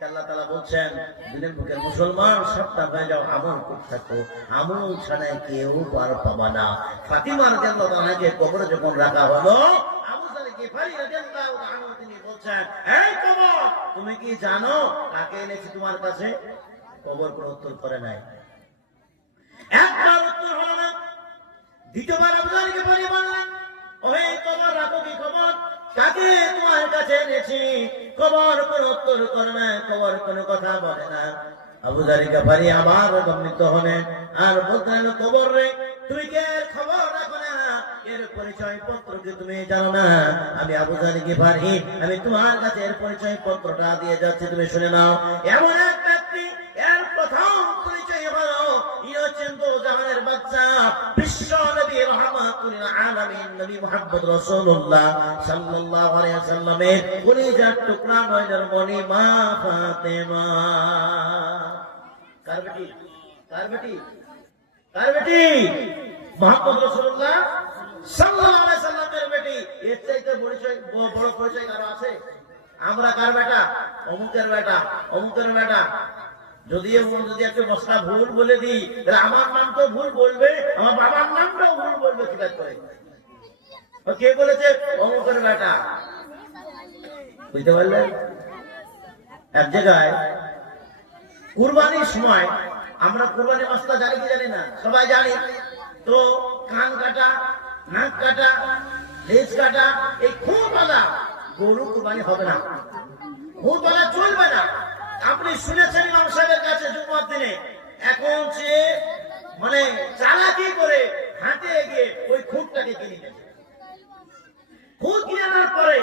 আল্লাহ তাআলা বলছেন দিনের বুকের মুসলমান সবটা হয়ে যাও, আমল করতে থাকো, আমল ছাড়া কেউ পার পাবা না। ফাতিমা রাদিয়াল্লাহু আনহাকে কবরে যখন রাখা হলো, আবু যার গিফারি রাদিয়াল্লাহু আনহু তিনি বলছেন, এই কবর তুমি কি জানো কাকে এনেছি তোমার কাছে? কবর কোনো উত্তর করে নাই, একবার উত্তর হলো না। দ্বিতীয়বার আবু যার গিফারি বললেন, ওহে কবর রাখো কি খবর, কাকে তোমার কাছে এনেছি? খবর কোন উত্তর করে না, খবর কোন কথা বলে না। আবু যার গিফারি আবার গম্ভীর হলেন আর বলতেন, কবর রে তুমি কে খবর রাখো না, এর পরিচয় পত্র কি তুমি জানো না? আমি আবু যার গিফারি, আমি তোমার কাছে এর পরিচয় পত্রটা দিয়ে যাচ্ছি, তুমি শুনে নাও। এমন এক ব্যক্তি, এর প্রথম পরিচয় হলো ইনি হচ্ছেন দোজাহানের বাদশা, মুহাম্মদ রাসূলুল্লাহ সাল্লাল্লাহু আলাইহি ওয়াসাল্লামের কলিজার টুকরা নয়নের মণি মা ফাতেমা। কার বেটি? কার বেটি? কার বেটি? মুহাম্মদ রাসূলুল্লাহ সাল্লাল্লাহু আলাইহি ওয়াসাল্লামের বেটি। এর চাইতে বড় পরিচয় কারো আছে? আমরা কার বেটা? অমুকের বেটা, অমুকের বেটা। যদি একটা মশলা ভুল বলে দিই, তাহলে আমার নাম তো ভুল বলবে, আমার বাবার নামটাও ভুল বলবে। কি করে? কে বলেছে? অমুকের বেটা। বুঝতে পারলেন? এক জায়গায় কুরবানির সময়, আমরা কুরবানি মশলা জানি কি জানি না? সবাই জানি তো। কান কাটা, নাক কাটা, লেজ কাটা, এই খুব আলা গরু কুরবানি হবে না, খুব আলা চলবে না। আপনি শুনেছেন ইমাম সাহেবের কাছে জুমার দিনে এখন সে মানে চালাকি করে হাঁটে গিয়ে ওই খুঁটটাকে কিনে নেবে। খুঁট কিনে আনার পরে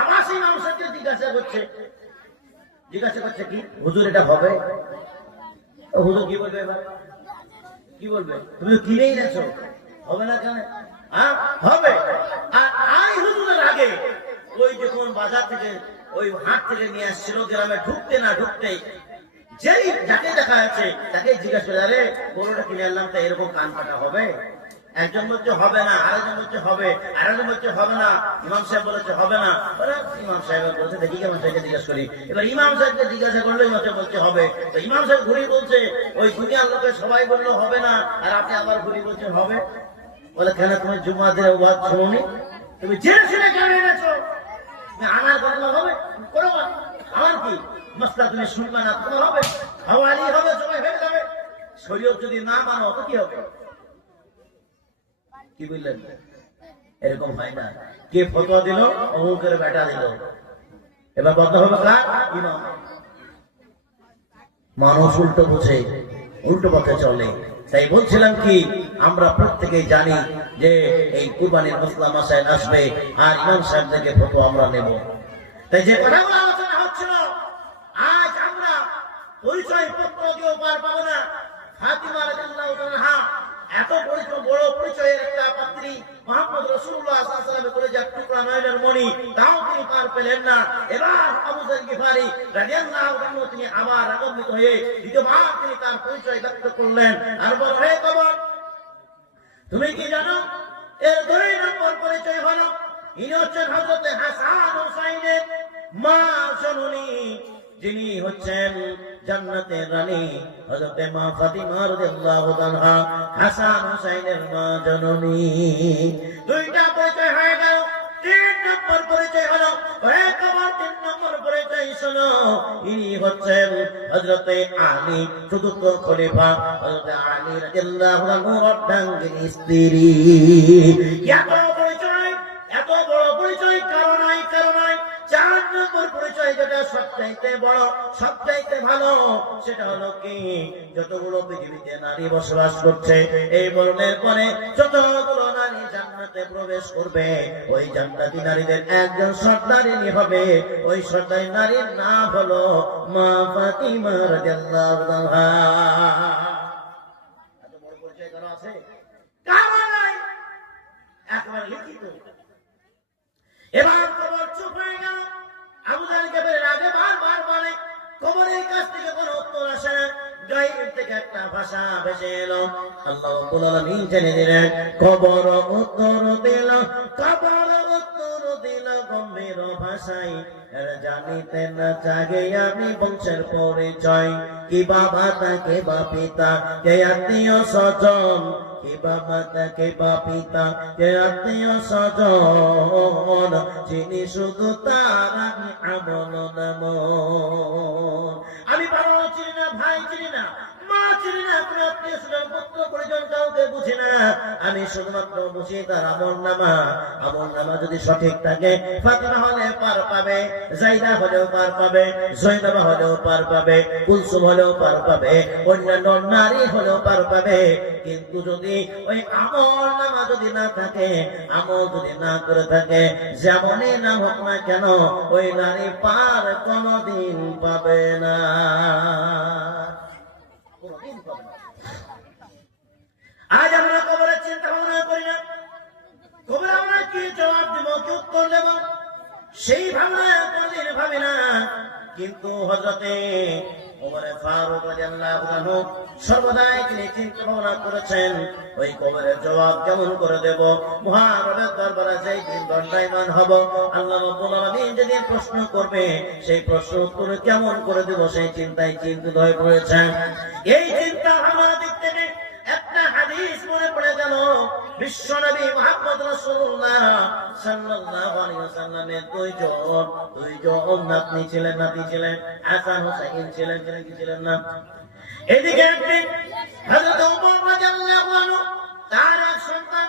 আবার সেই ইমাম সাহেবকে জিজ্ঞাসা করছে কি হুজুর এটা হবে? হুজুর কি বলবে? এবার কি বলবে? তুমি তো কিনেই গেছো, হবে না কেন? হবে। আর হুজুরের আগে ওই যখন বাজার থেকে ওই হাট থেকে নিয়ে আসছিল, গ্রামে ঢুকতে না ঢুকতেই যেই যাকে দেখা যাচ্ছে তাকে জিজ্ঞাসা করে, আরে গরুটা কিনে আনলাম, তা এরকম কান কাটা হবে? একজন বলছে হবে না, আরেকজন বলছে হবে, আরেকজন বলছে হবে না, ইমাম সাহেব বলেছে হবে না। ইমাম সাহেব বলছে দেখি ইমাম সাহেবকে জিজ্ঞাসা করি। এবার ইমাম সাহেবকে জিজ্ঞাসা করলে ইমাম সাহেব বলছে হবে। তো ইমাম সাহেব ঘুরে বলছে ওই দুনিয়ার লোকে সবাই বললো হবে না, আর আপনি আবার ঘুরে বলছে হবে। বলে কেন তুমি জুম্মা দিয়ে ওয়াজ শুনোনি? তুমি জেনে শুনে কেন এনেছো? আমার কথা হবে করবা, আমার কি মশলা তুমি শুনবে না? তোমার হবে, হাওয়ালি হবে, সবাই হয়ে যাবে। শরীয়ত যদি না মানো তো কি হবে? কি বললেন? এরকম হয় না। কে ফতোয়া দিল? অমুকের বেটা দিল। এবার বন্ধ হবে কার? ইমাম। মানুষ উল্টো বুঝে, উল্টো পথে চলে। তাই বলছিলাম কি, আমরা প্রত্যেকেই জানি যে এই কুরবানির মশলা মাসাইল আসবে, আর ইমাম সাহেব থেকে ফতোয়া আমরা নেব। তাই যে কথাগুলো আলোচনা হচ্ছিল, আজ আমরা পরিচয় পত্র দিয়েও পার পাবো না। ফাতিমা রাদিয়াল্লাহু তাআলা এত পরিচয়, বড় পরিচয়ের একটা পাত্রী, মুহাম্মদ রাসূলুল্লাহ সাল্লাল্লাহু আলাইহি ওয়াসাল্লামের কলিজার টুকরা নয়নের মণি, তাও তিনি পার পেলেন না। এবার আবু যার গিফারি রাদিয়াল্লাহু আনহু তিনি আবার আগমনিত হয়ে দ্বিতীয়বার তিনি তার পরিচয় ব্যক্ত করলেন। আর বল, হে কবর, তুমি কি জানো এর 2 নম্বর পরিচয় হলো ইনি হচ্ছেন হযরত হাসান হুসাইনের মা জননী, যিনি হচ্ছেন জান্নাতের রানী হযরত মা ফাতিমা রাদিয়াল্লাহু তাআলা, হাসান হুসাইনের মা জননী। 2টা পরিচয় হয়ে গেল। 3 নম্বর পরিচয় হলো, হে কবর, 3 নম্বর পরিচয় শোনো, ইনি হচ্ছেন হযরত আলী, চতুর্থ খলিফা হযরত আলী রাদিয়াল্লাহু আনহু অর্ধাঙ্গিনী স্ত্রী। এত পরিচয়, এত বড় পরিচয় কারণ নাই, কারণ নাই। 4 নম্বর পরিচয় যেটা সবচাইতে বড়, সবচাইতে ভালো, সেটা হলো কি, যতগুলো পৃথিবীতে নারী বসবাস করছে, এই মরণের পরে যতগুলো নারী জান্নাতে প্রবেশ করবে, ওই জান্নাতি নারীদের একজন সর্দারিনী হবে। ওই সর্দারি নারীর নাম হলো মা ফাতিমা রাদিয়াল্লাহু তাআলা। এত বড় পরিচয় কারো আছে? কারো নাই, একবার লিখিত। এবার কবর চুপ হয়ে গেল। আবু জাহেল কেবলের আগে বারবার বলে, কবরের কাছ থেকে কোনো উত্তর আসে না। গায়েব থেকে একটা ভাষা ভেসে এলো, আল্লাহ রাব্বুল আলামিন জেনে দিলেন। কবর উত্তর দিল, কবর উত্তর দিল গম্ভীর ভাষায়, জানিতে না চাগে আমি বংশের পরিচয়, কি বাবা তাকে বা পিতা, কে আত্মীয় স্বজন, কে বাবা তাকে বা পিতা, কে আত্মীয় স্বজন, যিনি শুধু তার আমি আমল নাম। আমি বাবা চিনি না, ভাই চিনি না, মা চিনি না, কোনো আত্মীয় স্বজন, পুত্র পরিজন কাউকে বুঝি না। আমি শুধুমাত্র বুঝি তার আমল নামা। আমল নামা যদি সঠিক থাকে, ফাতিমা হলে পার পাবে, জাইদা হলেও পার পাবে, জয়নাবা হলেও পার পাবে, কুলসুম হলেও পার পাবে, অন্যান্য নারী হলেও পার পাবে। কিন্তু যদি ওই আমল নামা যদি না থাকে, আমল যদি না করে থাকে, যেমনই নাম হোক না কেন, ওই নারী পার কোনদিন পাবে না, কোনদিন পাবে না। আজ আমরা কবরের চিন্তা ভাবনা করি না। কবরে আমরা কি জবাব দেব, কি উত্তর দেব, সেই ভাবনা কোনদিন ভাবি না। কিন্তু হযরতে ওমরে ফারুক রাদিয়াল্লাহু আনহু সর্বদাই তিনি চিন্তা ভাবনা করেছেন, ওই কবরের জবাব কেমন করে দেব, মহারবের দরবারে যেই দিন দণ্ডায়মান হব, আল্লাহ রাব্বুল আলামিন যেদিন প্রশ্ন করবে, সেই প্রশ্ন উত্তর কেমন করে দেব, সেই চিন্তায় চিন্তিত হয়ে পড়েছেন। এই চিন্তা ভাবনার দিক থেকে একটা হাদিস মনে পড়ে গেল। বিশ্বনবী মুহাম্মদ রাসূলুল্লাহ সাল্লাল্লাহু আলাইহি ওয়াসাল্লামের দুইজন নাতি ছিলেন, হাসান হুসাইন ছিলেন, কি ছিলেন না? এদিকে একদিন হযরত ওমর রাদিয়াল্লাহু আনহু তার এক সন্তান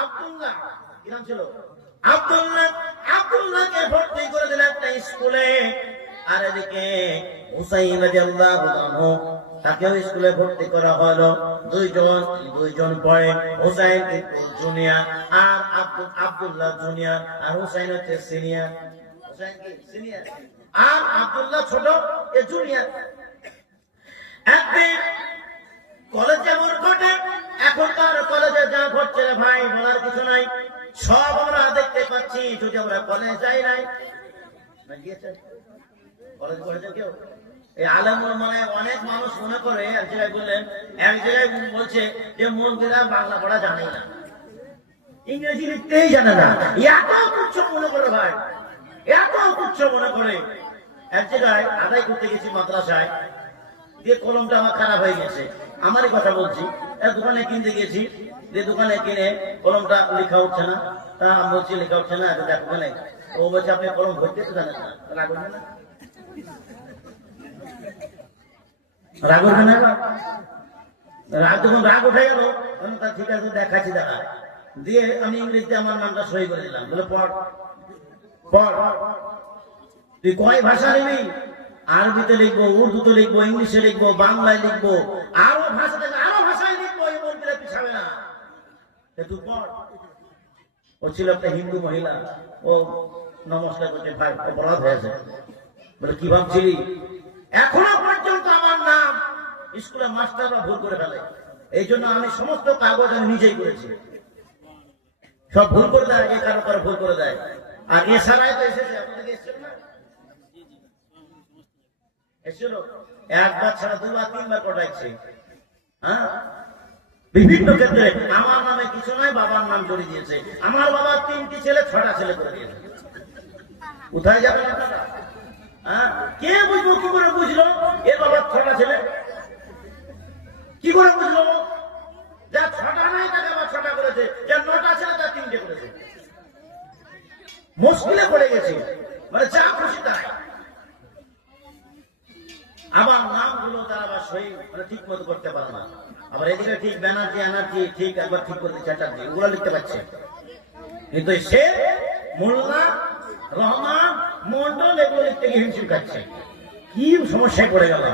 আব্দুল্লাহ, কি নাম ছিল? আব্দুল্লাহকে ভর্তি করে দিলেন একটা স্কুলে। আর এদিকে হুসাইন রাদিয়াল্লাহু আনহু তাকেও স্কুলে ভর্তি করা হলো। দুইজন পড়ে। হুসাইন কিন্তু জুনিয়র, আর আব্দুল্লাহ জুনিয়র, আর হুসাইন হচ্ছে সিনিয়র। হুসাইন কি সিনিয়র আর আব্দুল্লাহ ছোট, এ জুনিয়র। একদিন কলেজে মন ঘটে, এখনকার কলেজে যা ঘটছে ভাই বলার কিছু নাই, সব আমরা দেখতে পাচ্ছি। যদি আমরা কলেজ যাই নাই, কলেজ করেছে কেউ? এই আলেম মানে অনেক মানুষ মনে করে, এক জায়গায় বললেন, এক জায়গায় বলছে যে মন্দিরা বাংলা পড়া জানেই না, ইংরেজি লিখতেই জানে না। এত তুচ্ছ মনে করে ভাই, এত তুচ্ছ মনে করে। এক জায়গায় আদায় করতে গেছি মাদ্রাসায়, দিয়ে কলমটা আমার খারাপ হয়ে গেছে, আমারই কথা বলছি। দোকানে কিনতে গেছি, যে দোকানে কিনে কলমটা লেখা উঠছে না। তা আমি বলছি লেখা উঠছে না, দেখো নাই। ও বলছে আপনি কলম ভরতে তো জানেন না, রাগ উঠবে না? রাগ উঠবে না? যখন রাগ উঠে গেল, তা ঠিক আছে দেখাচ্ছি, দেখা দিয়ে আমি ইংরেজিতে আমার নামটা সই করে দিলাম। বলে পড়, তুই কয় ভাষা নিবি? আরবিতে লিখবো, উর্দুতে লিখবো, ইংলিশে লিখবো, বাংলায় লিখবো, আরো ভাষায় লিখবো, এই মন্দিরে পিছাবে না, তুই পড়। ও ছিল একটা হিন্দু মহিলা, ও নমস্কার করছে, ভাই অপরাধ হয়েছে। বলে কি ভাবছিলি? এখনো পর্যন্ত আমার নাম স্কুলের মাস্টাররা ভুল করে ফেলে, এই জন্য আমি সমস্ত কাগজ আমি নিজেই করেছি। সব ভুল করে দেয়, এ কারো কারো ভুল করে দেয়। আর এছাড়াই তো এসেছে, আপনাদের এসেছিল না? এসেছিল একবার ছাড়া দুবার তিনবার কটাইছে। হ্যাঁ, বিভিন্ন ক্ষেত্রে আমার নামে কিছু নয়, বাবার নাম জড়িয়ে দিয়েছে। আমার বাবা 3টি ছেলে 6টা ছেলে করে দিয়েছে। কোথায় যাবে টাকাটা? হ্যাঁ, কে বুঝবো? কি করে বুঝলো এর বাবার 6টা ছেলে? কি করে বুঝলো? যা 6টা নাই তাকে আবার 6টা করেছে, যার 9টা ছেলে তার 3টে করেছে। মুশকিলে পড়ে গেছে, মানে যা খুশি তাই। আবার নামগুলো তারা আবার সহি মানে ঠিক মতো করতে পারে না। আবার এদিকে ঠিক ব্যানার্জি ঠিক একবার ঠিক করতে চ্যাটার্জি, ওগুলো লিখতে পারছে, কিন্তু সে মোল্লা রহমান মন্ডল এগুলো লিখতে গিয়ে হিমশিম খাচ্ছে। কি সমস্যায় পড়ে গেল।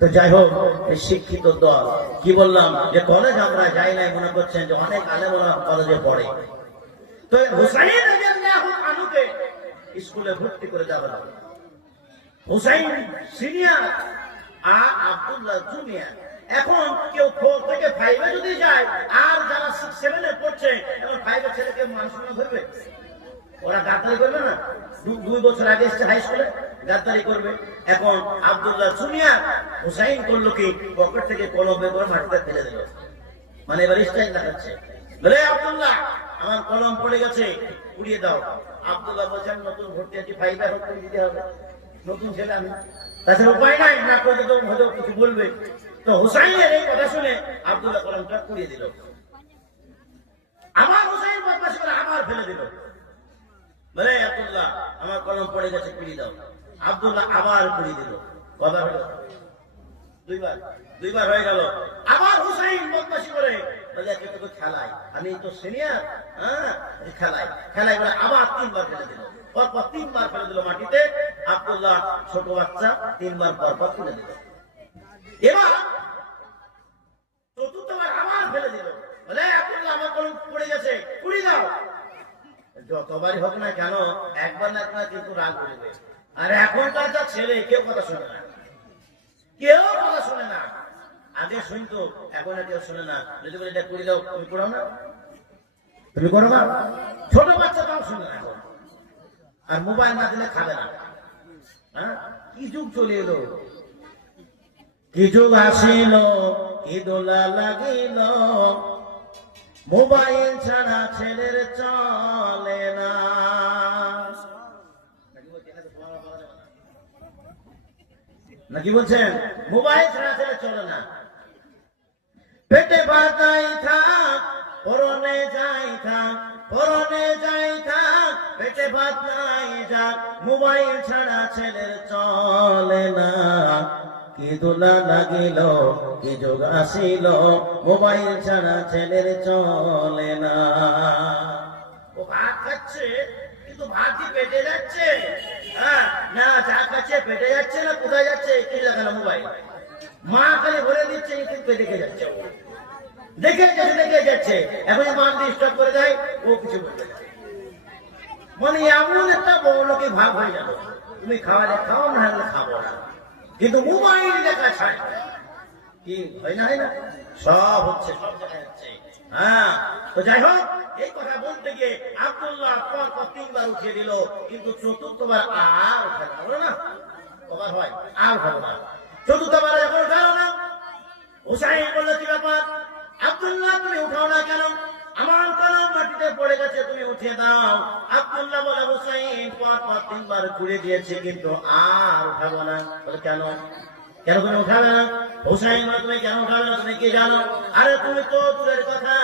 তো যাই হোক, এই শিক্ষিত দল, কি বললাম যে কলেজ আমরা যাই নাই, মনে করছেন যে অনেক আলেমরা কলেজে পড়ে। তো হুসাইন রাদিয়াল্লাহু আনহুকে স্কুলে ভর্তি করে দেওয়া হলো। হুসাইন সিনিয়র আর আব্দুল্লাহ জুনিয়র। এখন কেউ 4 থেকে 5 যদি যায়, আর যারা 6, 7 পড়ছে, এখন 5 ছেলেকে মানুষ ধরবে? ওরা গাদ্দারি করবে না? 2 বছর আগে এসছে হাই স্কুলে, গাদ্দারি করবে। এখন আব্দুল্লাহ জুনিয়র হুসাইন করলো কি, পকেট থেকে কলম বের করে মাটিতে ফেলে দিল। মানে এবার স্টাইল দেখাচ্ছে, বলে আব্দুল্লাহ আমার কলম পড়ে গেছে, উড়িয়ে দাও। আব্দুল্লাহ বলছেন নতুন ভর্তি আছি, 5 ভর্তি দিতে হবে, নতুন ছেলে আমি, তাছাড়া উপায় নাই, না করতে তো হয়তো কিছু বলবে। তো হুসাইনের এই কথা শুনে আব্দুল্লাহ কলমটা পুড়িয়ে দিল। আমার হুসাইন বদমাশি করে আবার ফেলে দিল। বলে আব্দুল্লাহ আমার কলম পড়ে গেছে, পুড়িয়ে দাও। আব্দুল্লাহ আবার পুড়িয়ে দিল। কবার হলো? 2বার হয়ে গেল। আবার হুসাইন বদমাশি করে বলে তোকে খেলায়, আমি তো সিনিয়র, হ্যাঁ খেলায় বলে আবার 3বার ফেলে দিল। পরপর 3বার ফেলে দিল মাটিতে। আব্দুল্লাহ ছোট বাচ্চা, 3বার পরপর ফেলে দিল। এবার 4বার আবার ফেলে দিল। বলে আব্দুল্লাহ আমার কলম পড়ে গেছে, পুড়িয়ে দাও। যতবারই হোক না কেন, একবার না একবার কিন্তু রাগ করবে। আর এখনকার যা ছেলে, কেউ কথা শোনে না, আগে শুনতো, এখন আর কেউ শোনে না। যদি বলে এটা পুড়িয়ে দাও, তুমি পড়াও না, তুমি করো না? ছোট বাচ্চা তাও শুনে না, আর মোবাইল না দিলে খাবে না। হ্যাঁ, কি যুগ চলে এলো, কি যুগ আসিল, কি দোলা লাগিল, মোবাইল ছাড়া ছেলের চলে না। নাকি বলছেন? মোবাইল ছাড়া ছেলে চলে না। পেটে ভাত নাই থাক, পরনে যাই থাক, পরনে যাই থাক, পেটে ভাত নাই যাক, মোবাইল ছাড়া ছেলের চলে না। কি দোলা লাগিল, কি যোগ আসিল, মোবাইল ছাড়া ছেলের চলে না। ও ভাত খাচ্ছে কিন্তু ভাতই পেটে যাচ্ছে, হ্যাঁ না চা খাচ্ছে পেটে যাচ্ছে না, কোথায় যাচ্ছে? কি লাগানো মোবাইল, মা খালি ভরে দিচ্ছে কিন্তু দেখে যাচ্ছে, দেখে যাচ্ছে। এখন মা ডিস্টার্ব করে দেয়, ও কিছু বলতে চায়। মানে এমন একটা বড় লোকে ভাগ হয়ে যাবে, তুমি খাওয়ালে খাও, না হলে খাবো না, কিন্তু মোবাইল দেখা ছাড় কি হয় না, সব হচ্ছে, সব দেখা যাচ্ছে। হ্যাঁ, তো যাই হোক, এই কথা বলতে গিয়ে আব্দুল্লাহ পর 3বার উঠিয়ে দিল, কিন্তু চতুর্থবার আর উঠালো না। কবার হয় আর উঠালো না, চতুর্থবার যখন উঠালো না, হুসাইন বলল কি ব্যাপার আব্দুল্লাহ, তুমি উঠাও না কেন? আমার কলম মাটিতে পড়ে গেছে, তুমি উঠিয়ে দাও। আব্দুল্লাহ বলে হুসাইন পর 3বার ঘুরে দিয়েছে, কিন্তু আর উঠাবো না। বলে কেন, কেন তুমি উঠাবে না? হুসাইন বলে তুমি কেন উঠাবে না, তুমি কি জানো? আরে তুমি তো দূরের কথা,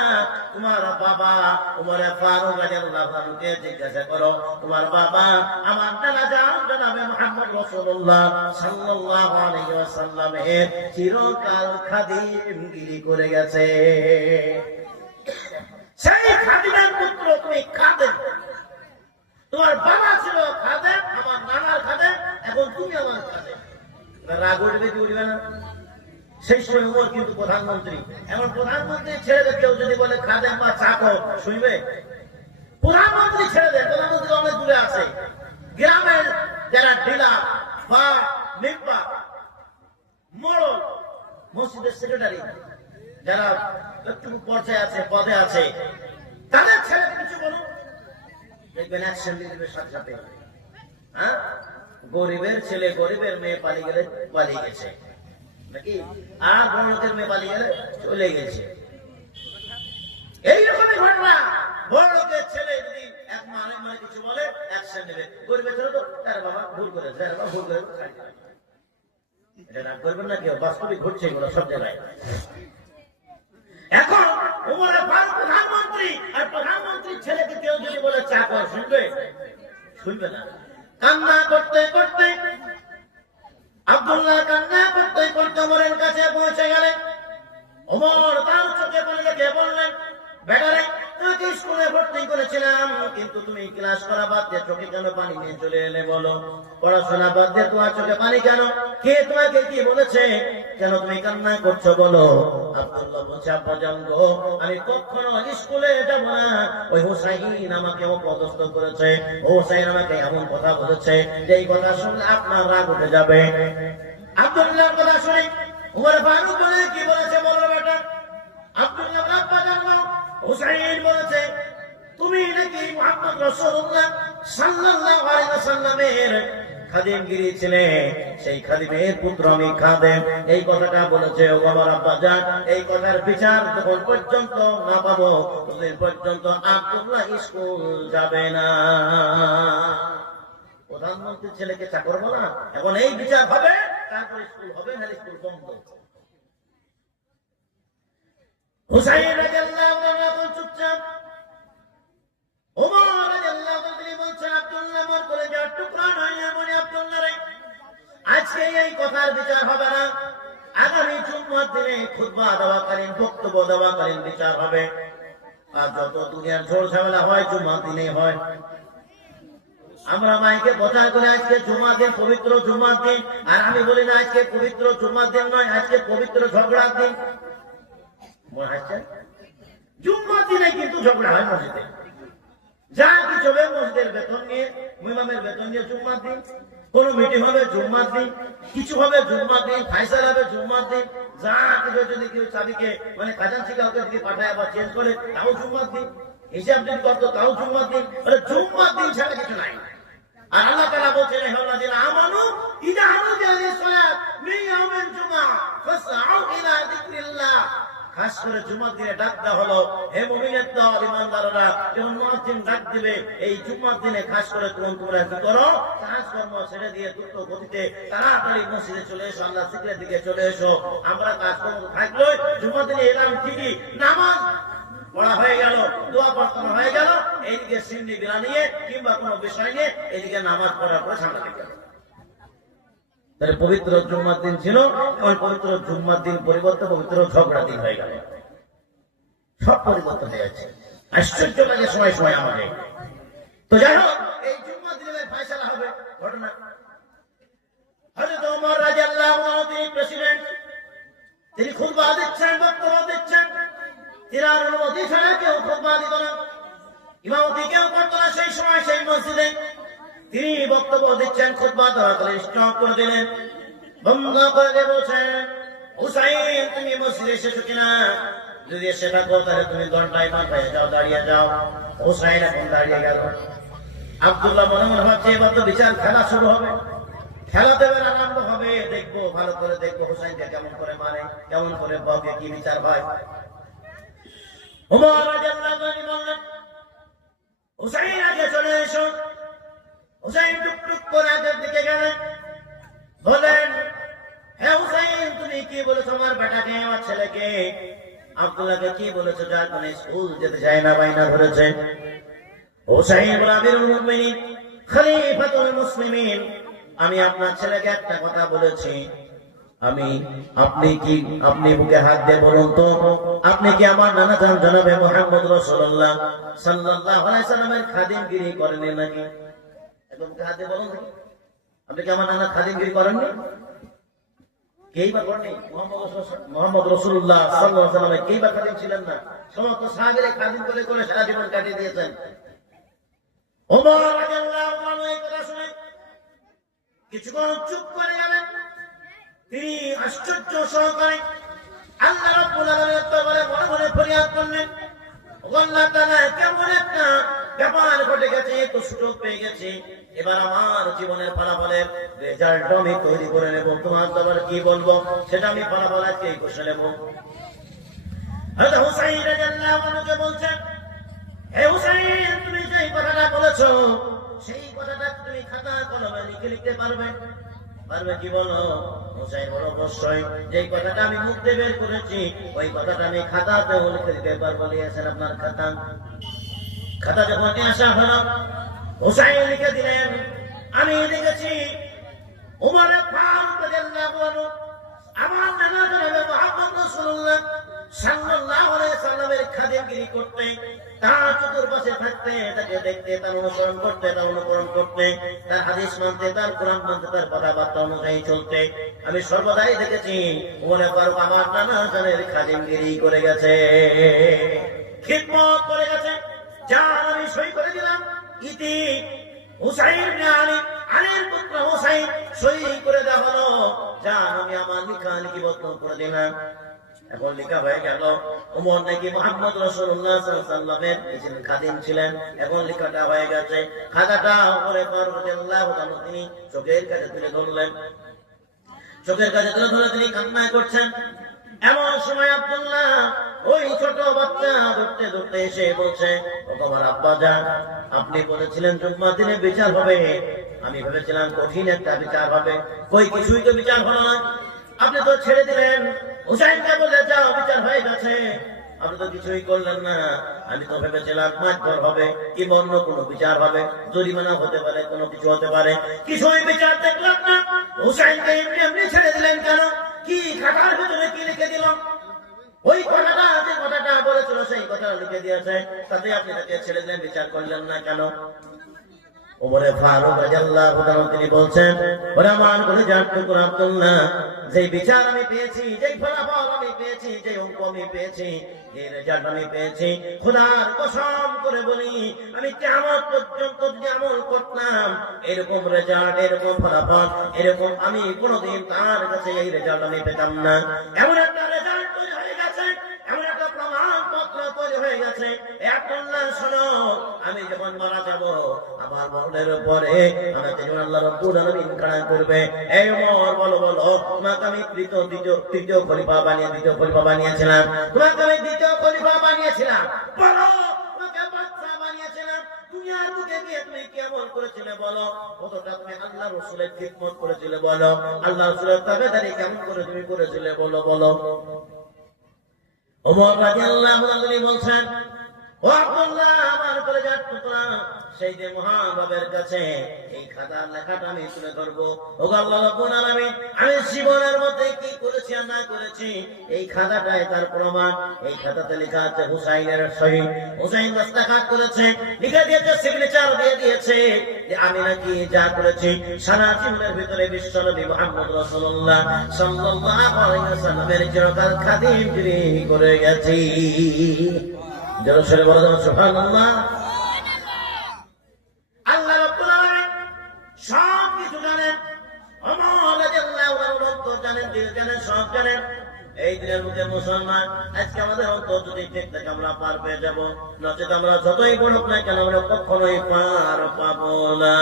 তোমার বাবা উমরে ফারুক রাদিয়াল্লাহু আনহুকে জিজ্ঞাসা করো, তোমার বাবা আমার নানা জান জনাবে মুহাম্মদ রাসূলুল্লাহ সাল্লাল্লাহু আলাইহি ওয়াসাল্লামের চিরকাল খাদিমগিরি করে গেছে, সেই খাদিমের পুত্র তুমি খাদেম। তোমার বাবা ছিল খাদেম, আমার নানার খাদেম, এখন তুমি আমার খাদেম। রাগ উঠবে কি উঠবে না? সেই সময় উমর কিন্তু প্রধানমন্ত্রী, এখন প্রধানমন্ত্রী ছেড়ে কেউ যদি বলে খাদেম বা চাকর, শুনবে? প্রধানমন্ত্রী ছেড়ে দেয়, প্রধানমন্ত্রী অনেক দূরে আছে, গ্রামের যারা ডিলার বা নিম্বা মোড়ল, মসজিদের সেক্রেটারি, যারা একটু পর্যায়ে আছে, পদে আছে, তাদের ছেলে কিছু বলুন, দেখবেন অ্যাকশন নিয়ে নেবে সাথে সাথে। হ্যাঁ, গরিবের ছেলে গরিবের মেয়ে পালিয়ে গেলে পালিয়ে গেছে নাকি, আর বড় লোকের মেয়ে পালিয়ে গেলে চলে গেছে। এইরকমই ঘটনা, বড় লোকের ছেলে যদি এক মানে মানে কিছু বলে অ্যাকশন নেবে, গরিবের ছেলে তো তার বাবা ভুল করেছে, তার বাবা ভুল করেছে, এটা রাগ করবেন না কেউ, বাস্তবিক ঘটছে এগুলো সব জায়গায়। এখন উমর ফারুক প্রধানমন্ত্রী, আর প্রধানমন্ত্রীর ছেলেকে কেউ যদি বলে চাকর, শুনবে? শুনবে না। কান্না করতে করতে আব্দুল্লাহ, কান্না করতে করতে ওমরের কাছে পৌঁছে গেলেন। ওমর তার চোখে পানি দেখে বললেন, বেটারে তোমাকে স্কুলে ভর্তি করেছিলাম, কিন্তু তুমি ক্লাস করা বাদ দিয়ে চোখে কেন পানি নিয়ে চলে এলে? বলো, পড়াশোনা বাদ দিয়ে তোমার চোখে পানি কেন? কে তোমাকে কি বলেছে? কেন তুমি কান্না করছো বলো? আব্দুল্লাহ বলছে, আব্বা জান গো, আমি কখনো স্কুলে যাব না, ওই হুসাইন আমাকে অপদস্থ করেছে, হুসাইন আমাকে এমন কথা বলেছে যে এই কথা শুনলে আপনার রাগ উঠে যাবে। আব্দুল্লাহর কথা শুনে উমর ফারুক বলে, কি বলেছে বলো বেটা? আব্দুল্লাহ আব্বা জান হুসাইন বলেছে তুমি নাকি মুহাম্মদ রাসূলুল্লাহ সাল্লাল্লাহু আলাইহি ওয়াসাল্লামের খাদিমগিরি ছিলে, সেই খাদিমের পুত্র আমি খাদেম, এই কথাটা বলেছে। ও আমার আব্বা জান, এই কথার বিচার যখন পর্যন্ত না পাবো ততদিন পর্যন্ত আব্দুল্লাহ স্কুল যাবে না। প্রধানমন্ত্রীর ছেলেকে চাকর বলা, এখন এই বিচার হবে, তারপরে স্কুল হবে, না স্কুল বন্ধ। হুসাইন রাদিয়াল্লাহু আনহু চুপচাপ, ওমর রাদিয়াল্লাহু আনহু তিনি বলছেন, আব্দুল্লাহ মোর কলেজার টুকরা নয়, এমন আব্দুল্লাহ রে, আজকে এই কথার বিচার হবে না, আগামী জুম্মার দিনে খুতবা দেওয়াকালীন, বক্তব্য দেওয়াকালীন বিচার হবে। আর যত দুনিয়ার ঝোড় ঝামেলা হয় জুম্মার দিনে হয়। আমরা মাইকে কথা করে আজকে জুম্মার দিন, পবিত্র জুম্মার দিন, আর আমি বলি না আজকে পবিত্র জুম্মার দিন নয়, আজকে পবিত্র ঝগড়ার দিন। মনে হচ্ছে জুম্মার দিনে কিন্তু ঝগড়া হয় মসজিদে, যা কিছু হবে মসজিদের বেতন নিয়ে, ইমামের বেতন নিয়ে জুম্মার দিন, কোন মিটিং হবে জুম্মার দিন, কিছু হবে জুম্মার দিন, ফাইসাল হবে জুম্মার দিন, যা কিছু যদি কেউ চাবিকে মানে খাজাঞ্চি কাউকে দিকে পাঠায় আবার চেঞ্জ করে, তাও জুম্মার দিন। হিসাব দিন করতো তাও জুম্মার দিন, জুম্মার দিন ছাড়া কিছু নাই। আর আল্লাহ তাআলা বলছেন আল্লাযীনা আমানু ইযা নুদিয়া লিস-সালাত মিন ইয়াউমিল জুমআহ ফাসআউ ইলা যিকরিল্লাহ। খাস করে জুমার দিনে ডাক দেওয়া হলো, হে মুমিনের দল, ঈমানদাররা, যখন মুয়াজ্জিন ডাক দিবে এই জুমার দিনে খাস করে তোমরা কি করো, কাজকর্ম ছেড়ে দিয়ে দ্রুত গতিতে তাড়াতাড়ি মসজিদে চলে এসো, আল্লাহর জিকিরের দিকে চলে এসো। আমরা কাজকর্ম থাকলো জুমার দিনে এলাম ঠিকই, নামাজ পড়া হয়ে গেল, দোয়া প্রার্থনা হয়ে গেল, এইদিকে সিন্নি বিলা নিয়ে কিংবা কোনো বিষয় নিয়ে এদিকে নামাজ পড়ার পরে সামনে গেল। তাহলে পবিত্র জুম্মার দিন ছিল, ওই পবিত্র জুম্মার দিন পরিবর্তে পবিত্র ঝগড়া দিন হয়ে গেল। সব পরিবর্তন হয়ে যাচ্ছে, আশ্চর্য লাগে সময় সময় আমাদের। তো যাই হোক, এই জুম্মার দিনে ফয়সালা হবে ঘটনা। হযরত ওমর রাদিয়াল্লাহু আনহু তিনি প্রেসিডেন্ট, তিনি খুতবা দিচ্ছেন, বক্তব্য দিচ্ছেন, তিনার অনুমতি ছাড়া কেউ খুতবা দিত না, ইমামতি কেউ করতো না সেই সময় সেই মসজিদে। তিনি বক্তব্য দিচ্ছেন, খুতবা দেওয়া করে স্টপ করে দিলেন, বন্ধ করে দিয়ে বলছেন, হুসাইন তুমি মসজিদে এসেছো কিনা? যদি এসে থাকো তাহলে তুমি ঘন্টায় মাথায় যাও, দাঁড়িয়ে যাও। হুসাইন এখন দাঁড়িয়ে গেল। আব্দুল্লাহ মনে মনে ভাবছে এবার তো বিচার খেলা শুরু হবে, খেলা দেবেন, আনন্দ হবে, দেখবো, ভালো করে দেখবো হুসাইনকে কেমন করে মানে, কেমন করে বকে, কি বিচার হয়। ওমর রাদিয়াল্লাহু আনহু বললেন, হুসাইন আগে চলে এসো। হুসাইন টুকটুক করে আগের দিকে গেলেন, বলেন, হে হুসাইন তুমি কি বলেছো আমার বেটাকে, আমার ছেলেকে আব্দুল্লাহকে কি বলেছো যার মানে স্কুল যেতে চায় না, বাইনা ধরেছে? হুসাইন বলে, আমিরুল মুমিনিন খলিফাতুল মুসলিমিন, আমি আপনার ছেলেকে একটা কথা বলেছি। আপনি বুকে হাত দিয়ে বলুন তো, আপনি কি আমার নানা জান জনাবে মুহাম্মদ রাসূলুল্লাহ সাল্লাল্লাহু আলাইহি সাল্লামের খাদিমগিরি করেন নাকি? একদম হাত দিয়ে বলুন, আপনি কি আমার নানা খাদিমগিরি করেননি? কেই বা করেননি? মুহাম্মদ রাসূলুল্লাহ সাল্লাল্লাহু আলাইহি সাল্লামের কেই বা খাদিম ছিলেন না? সমস্ত সাহাবীরা খাদিম করে করে সারা জীবন কাটিয়ে দিয়েছেন। ওমর রাদিয়াল্লাহু আনহু এই কথা শুনে কিছুক্ষণ চুপ করে গেলেন। তিনি আশ্চর্য সহকারে আল্লাহ রাব্বুল আলামিনের দরবারে মনে মনে ফরিয়াদ করলেন, আল্লাহ তাআলা কেমন একটা ব্যাপার ঘটে গেছে, তো সুযোগ পেয়ে গেছি, এবার আমার জীবনের ফলাফলের রেজাল্ট আমি তৈরি করে নেব। তোমার দরবারে কি বলবো সেটা আমি ফলাফল আজকেই কষে নেব। হযরত হুসাইন রাদিয়াল্লাহু আনহুকে বলছেন, হে হুসাইন তুমি যেই কথাটা বলেছো সেই কথাটা তুমি খাতা কলমে লিখতে পারবে? কি বলো? হুসাইন বলো, অবশ্যই, যেই কথাটা আমি মুখ দিয়ে বের করেছি ওই কথাটা আমি খাতাতে লিখে দিতে পারবো। লিখেছেন আপনার খাতা যখন আসা হলো, হুসাইন লিখে দিলেন, আমি লিখেছি ওমর ফারুক রাদিয়াল্লাহু আনহু আমার নানা জনাবে মুহাম্মদ রাসূলুল্লাহ সাল্লাল্লাহু আলাইহি সাল্লামের খাদিমগিরি করতে, তার চতুর্পাশে থাকতে, তাকে দেখতে, তার অনুসরণ করতে, তার অনুকরণ করতে, তার হাদিস মানতে, তার কোরআন মানতে, তার কথাবার্তা অনুযায়ী চলতে আমি সর্বদাই দেখেছি ওমর ফারুক আমার নানা জনের খাদিমগিরি করে গেছে, খিদমত করে গেছে। যা আমি সই করে দিলাম, ইতি হুসাইন ইবনে আলী, আলীর পুত্র হুসাইন, সই করে দেওয়া হলো। যা আমি আমার লিখা লিপিবদ্ধ করে দিলাম। এখন লেখা হয়ে গেল ওমর নাকি মুহাম্মদ রাসূলুল্লাহ সাল্লাল্লাহু আলাইহি ওয়াসাল্লামের খাদিম ছিলেন। এখন লেখাটা হয়ে গেছে, খাতাটা ওমরে ফারুক রাদিয়াল্লাহু আনহু তিনি চোখের কাছে তুলে ধরলেন, চোখের কাছে তুলে ধরে তিনি কান্না করছেন। এমন সময় আব্দুল্লাহ ওই ছোট বাচ্চা ধরতে ধরতে এসে বলছে, ও তোমার আব্বা যান, আপনি বলেছিলেন জুম্মার দিনে বিচার হবে, আমি ভেবেছিলাম কঠিন একটা বিচার হবে, কই কিছুই তো বিচার হলো না, আপনি তো ছেড়ে দিলেন, হুসাইনকে বলে যাও বিচার হয়ে গেছে, আপনি তো কিছুই করলেন না। আমি তো ভেবেছিলাম মারধর হবে কি অন্য কোনো বিচার হবে, জরিমানা হতে পারে, কোনো কিছু হতে পারে, কিছুই বিচার দেখলাম না। হুসাইনকে এমনি এমনি ছেড়ে দিলেন কেন? কি খাতার ভিতরে কি লিখে দিল? ওই কথাটা, যে কথাটা বলেছিল সেই কথা লিখে দিয়েছে, তাতে আপনি তাকে ছেড়ে দিলেন, বিচার করলেন না কেন? ওমরে ফারুক রাদিয়াল্লাহু আনহু তিনি বলছেন, ওরে আমার কলিজার টুকরা আব্দুল্লাহ, যেই বিচার আমি পেয়েছি, যেই ফলাফল আমি পেয়েছি, যেই অঙ্ক আমি পেয়েছি, যে রেজাল্ট আমি পেয়েছি, খোদার কসম করে বলি আমি কিয়ামত পর্যন্ত যদি আমল করতাম এরকম রেজাল্ট, এরকম ফলাফল, এরকম আমি কোনোদিন তার কাছে এই রেজাল্ট আমি পেতাম না। এমন একটা রেজাল্ট তৈরি হয়ে গেছে, এমন একটা প্রমাণপত্র তৈরি হয়ে গেছে। আব্দুল্লাহ আমি যখন মারা যাব আমার মরণের পরে আমাকে যখন আল্লাহ রাব্বুল আলামিন খাড়া করবে, এই ওমর বলো বলো, তোমাকে আমি তৃতীয় খলিফা বানিয়েছিলাম, তোমাকে আমি দ্বিতীয় খলিফা বানিয়েছিলাম, বলো তোমাকে বাদশা বানিয়েছিলাম, দুনিয়ার বুকে গিয়ে তুমি কি আমল করেছিলে বলো, কতটা তুমি আল্লাহ রাসূলের খিদমত করেছিলে বলো, আল্লাহ রাসূলের তাবেদারি কেমন করে তুমি করেছিলে বলো বলো। ওমর রাদিয়াল্লাহু আনহু বলছেন, ও আব্দুল্লাহ আমার কলেজার টুকরা, সেই যে মহানবের কাছে এই খাতার লেখাটা আমি তুলে ধরবো। ও আল্লাহ রাব্বুল আলামিন, আমি জীবনের মধ্যে কি করেছি আর না করেছি এই খাতাটাই তার প্রমাণ। এই খাতাতে লেখা আছে হুসাইনের শহীদ, হুসাইন দস্তখত করেছে, লিখে দিয়েছে, সিগনেচার দিয়ে দিয়েছে যে আমি নাকি যা করেছি সারা জীবনের ভিতরে বিশ্বনবী মুহাম্মদ রাসূলুল্লাহ সাল্লাল্লাহু আলাইহি ওয়াসাল্লামের চিরকাল খাদিমগিরি করে গেছি। জোরে বলা যাবে সুবহানাল্লাহ। আল্লাহ রাব্বুল আলামিন সব কিছু জানেন, ওমর রাদিয়াল্লাহু আনহু অন্তর জানেন, দিল জানেন, সব জানেন। এই দিনের মধ্যে মুসলমান, আজকে আমাদের অন্তর যদি ঠিক থাকে আমরা পার পেয়ে যাব, নচেত আমরা যতই বড় হোক না কেন আমরা কখনোই পার পাবো না।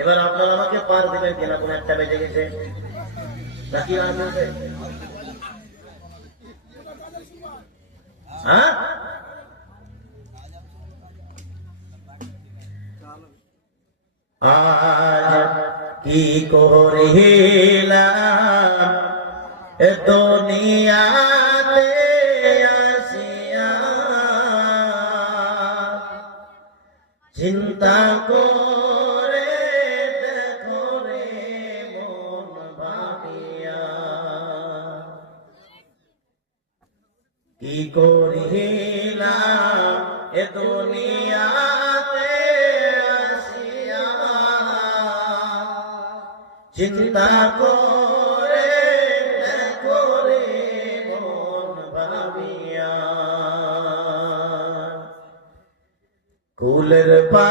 এবার আপনারা আমাকে পার দেবেন কিনা? কোন একটা বেজে গেছে নাকি আছে? হ্যাঁ, আজ কি করিলাম দুনিয়াতে আসিয়া, চিন্তা করে দেখো রে মন ভাবিয়া, কি করিলাম এ দুনিয়াতে আসিয়া, চিন্তা করে দেখো রে মন ভাবিয়া, কুলের পা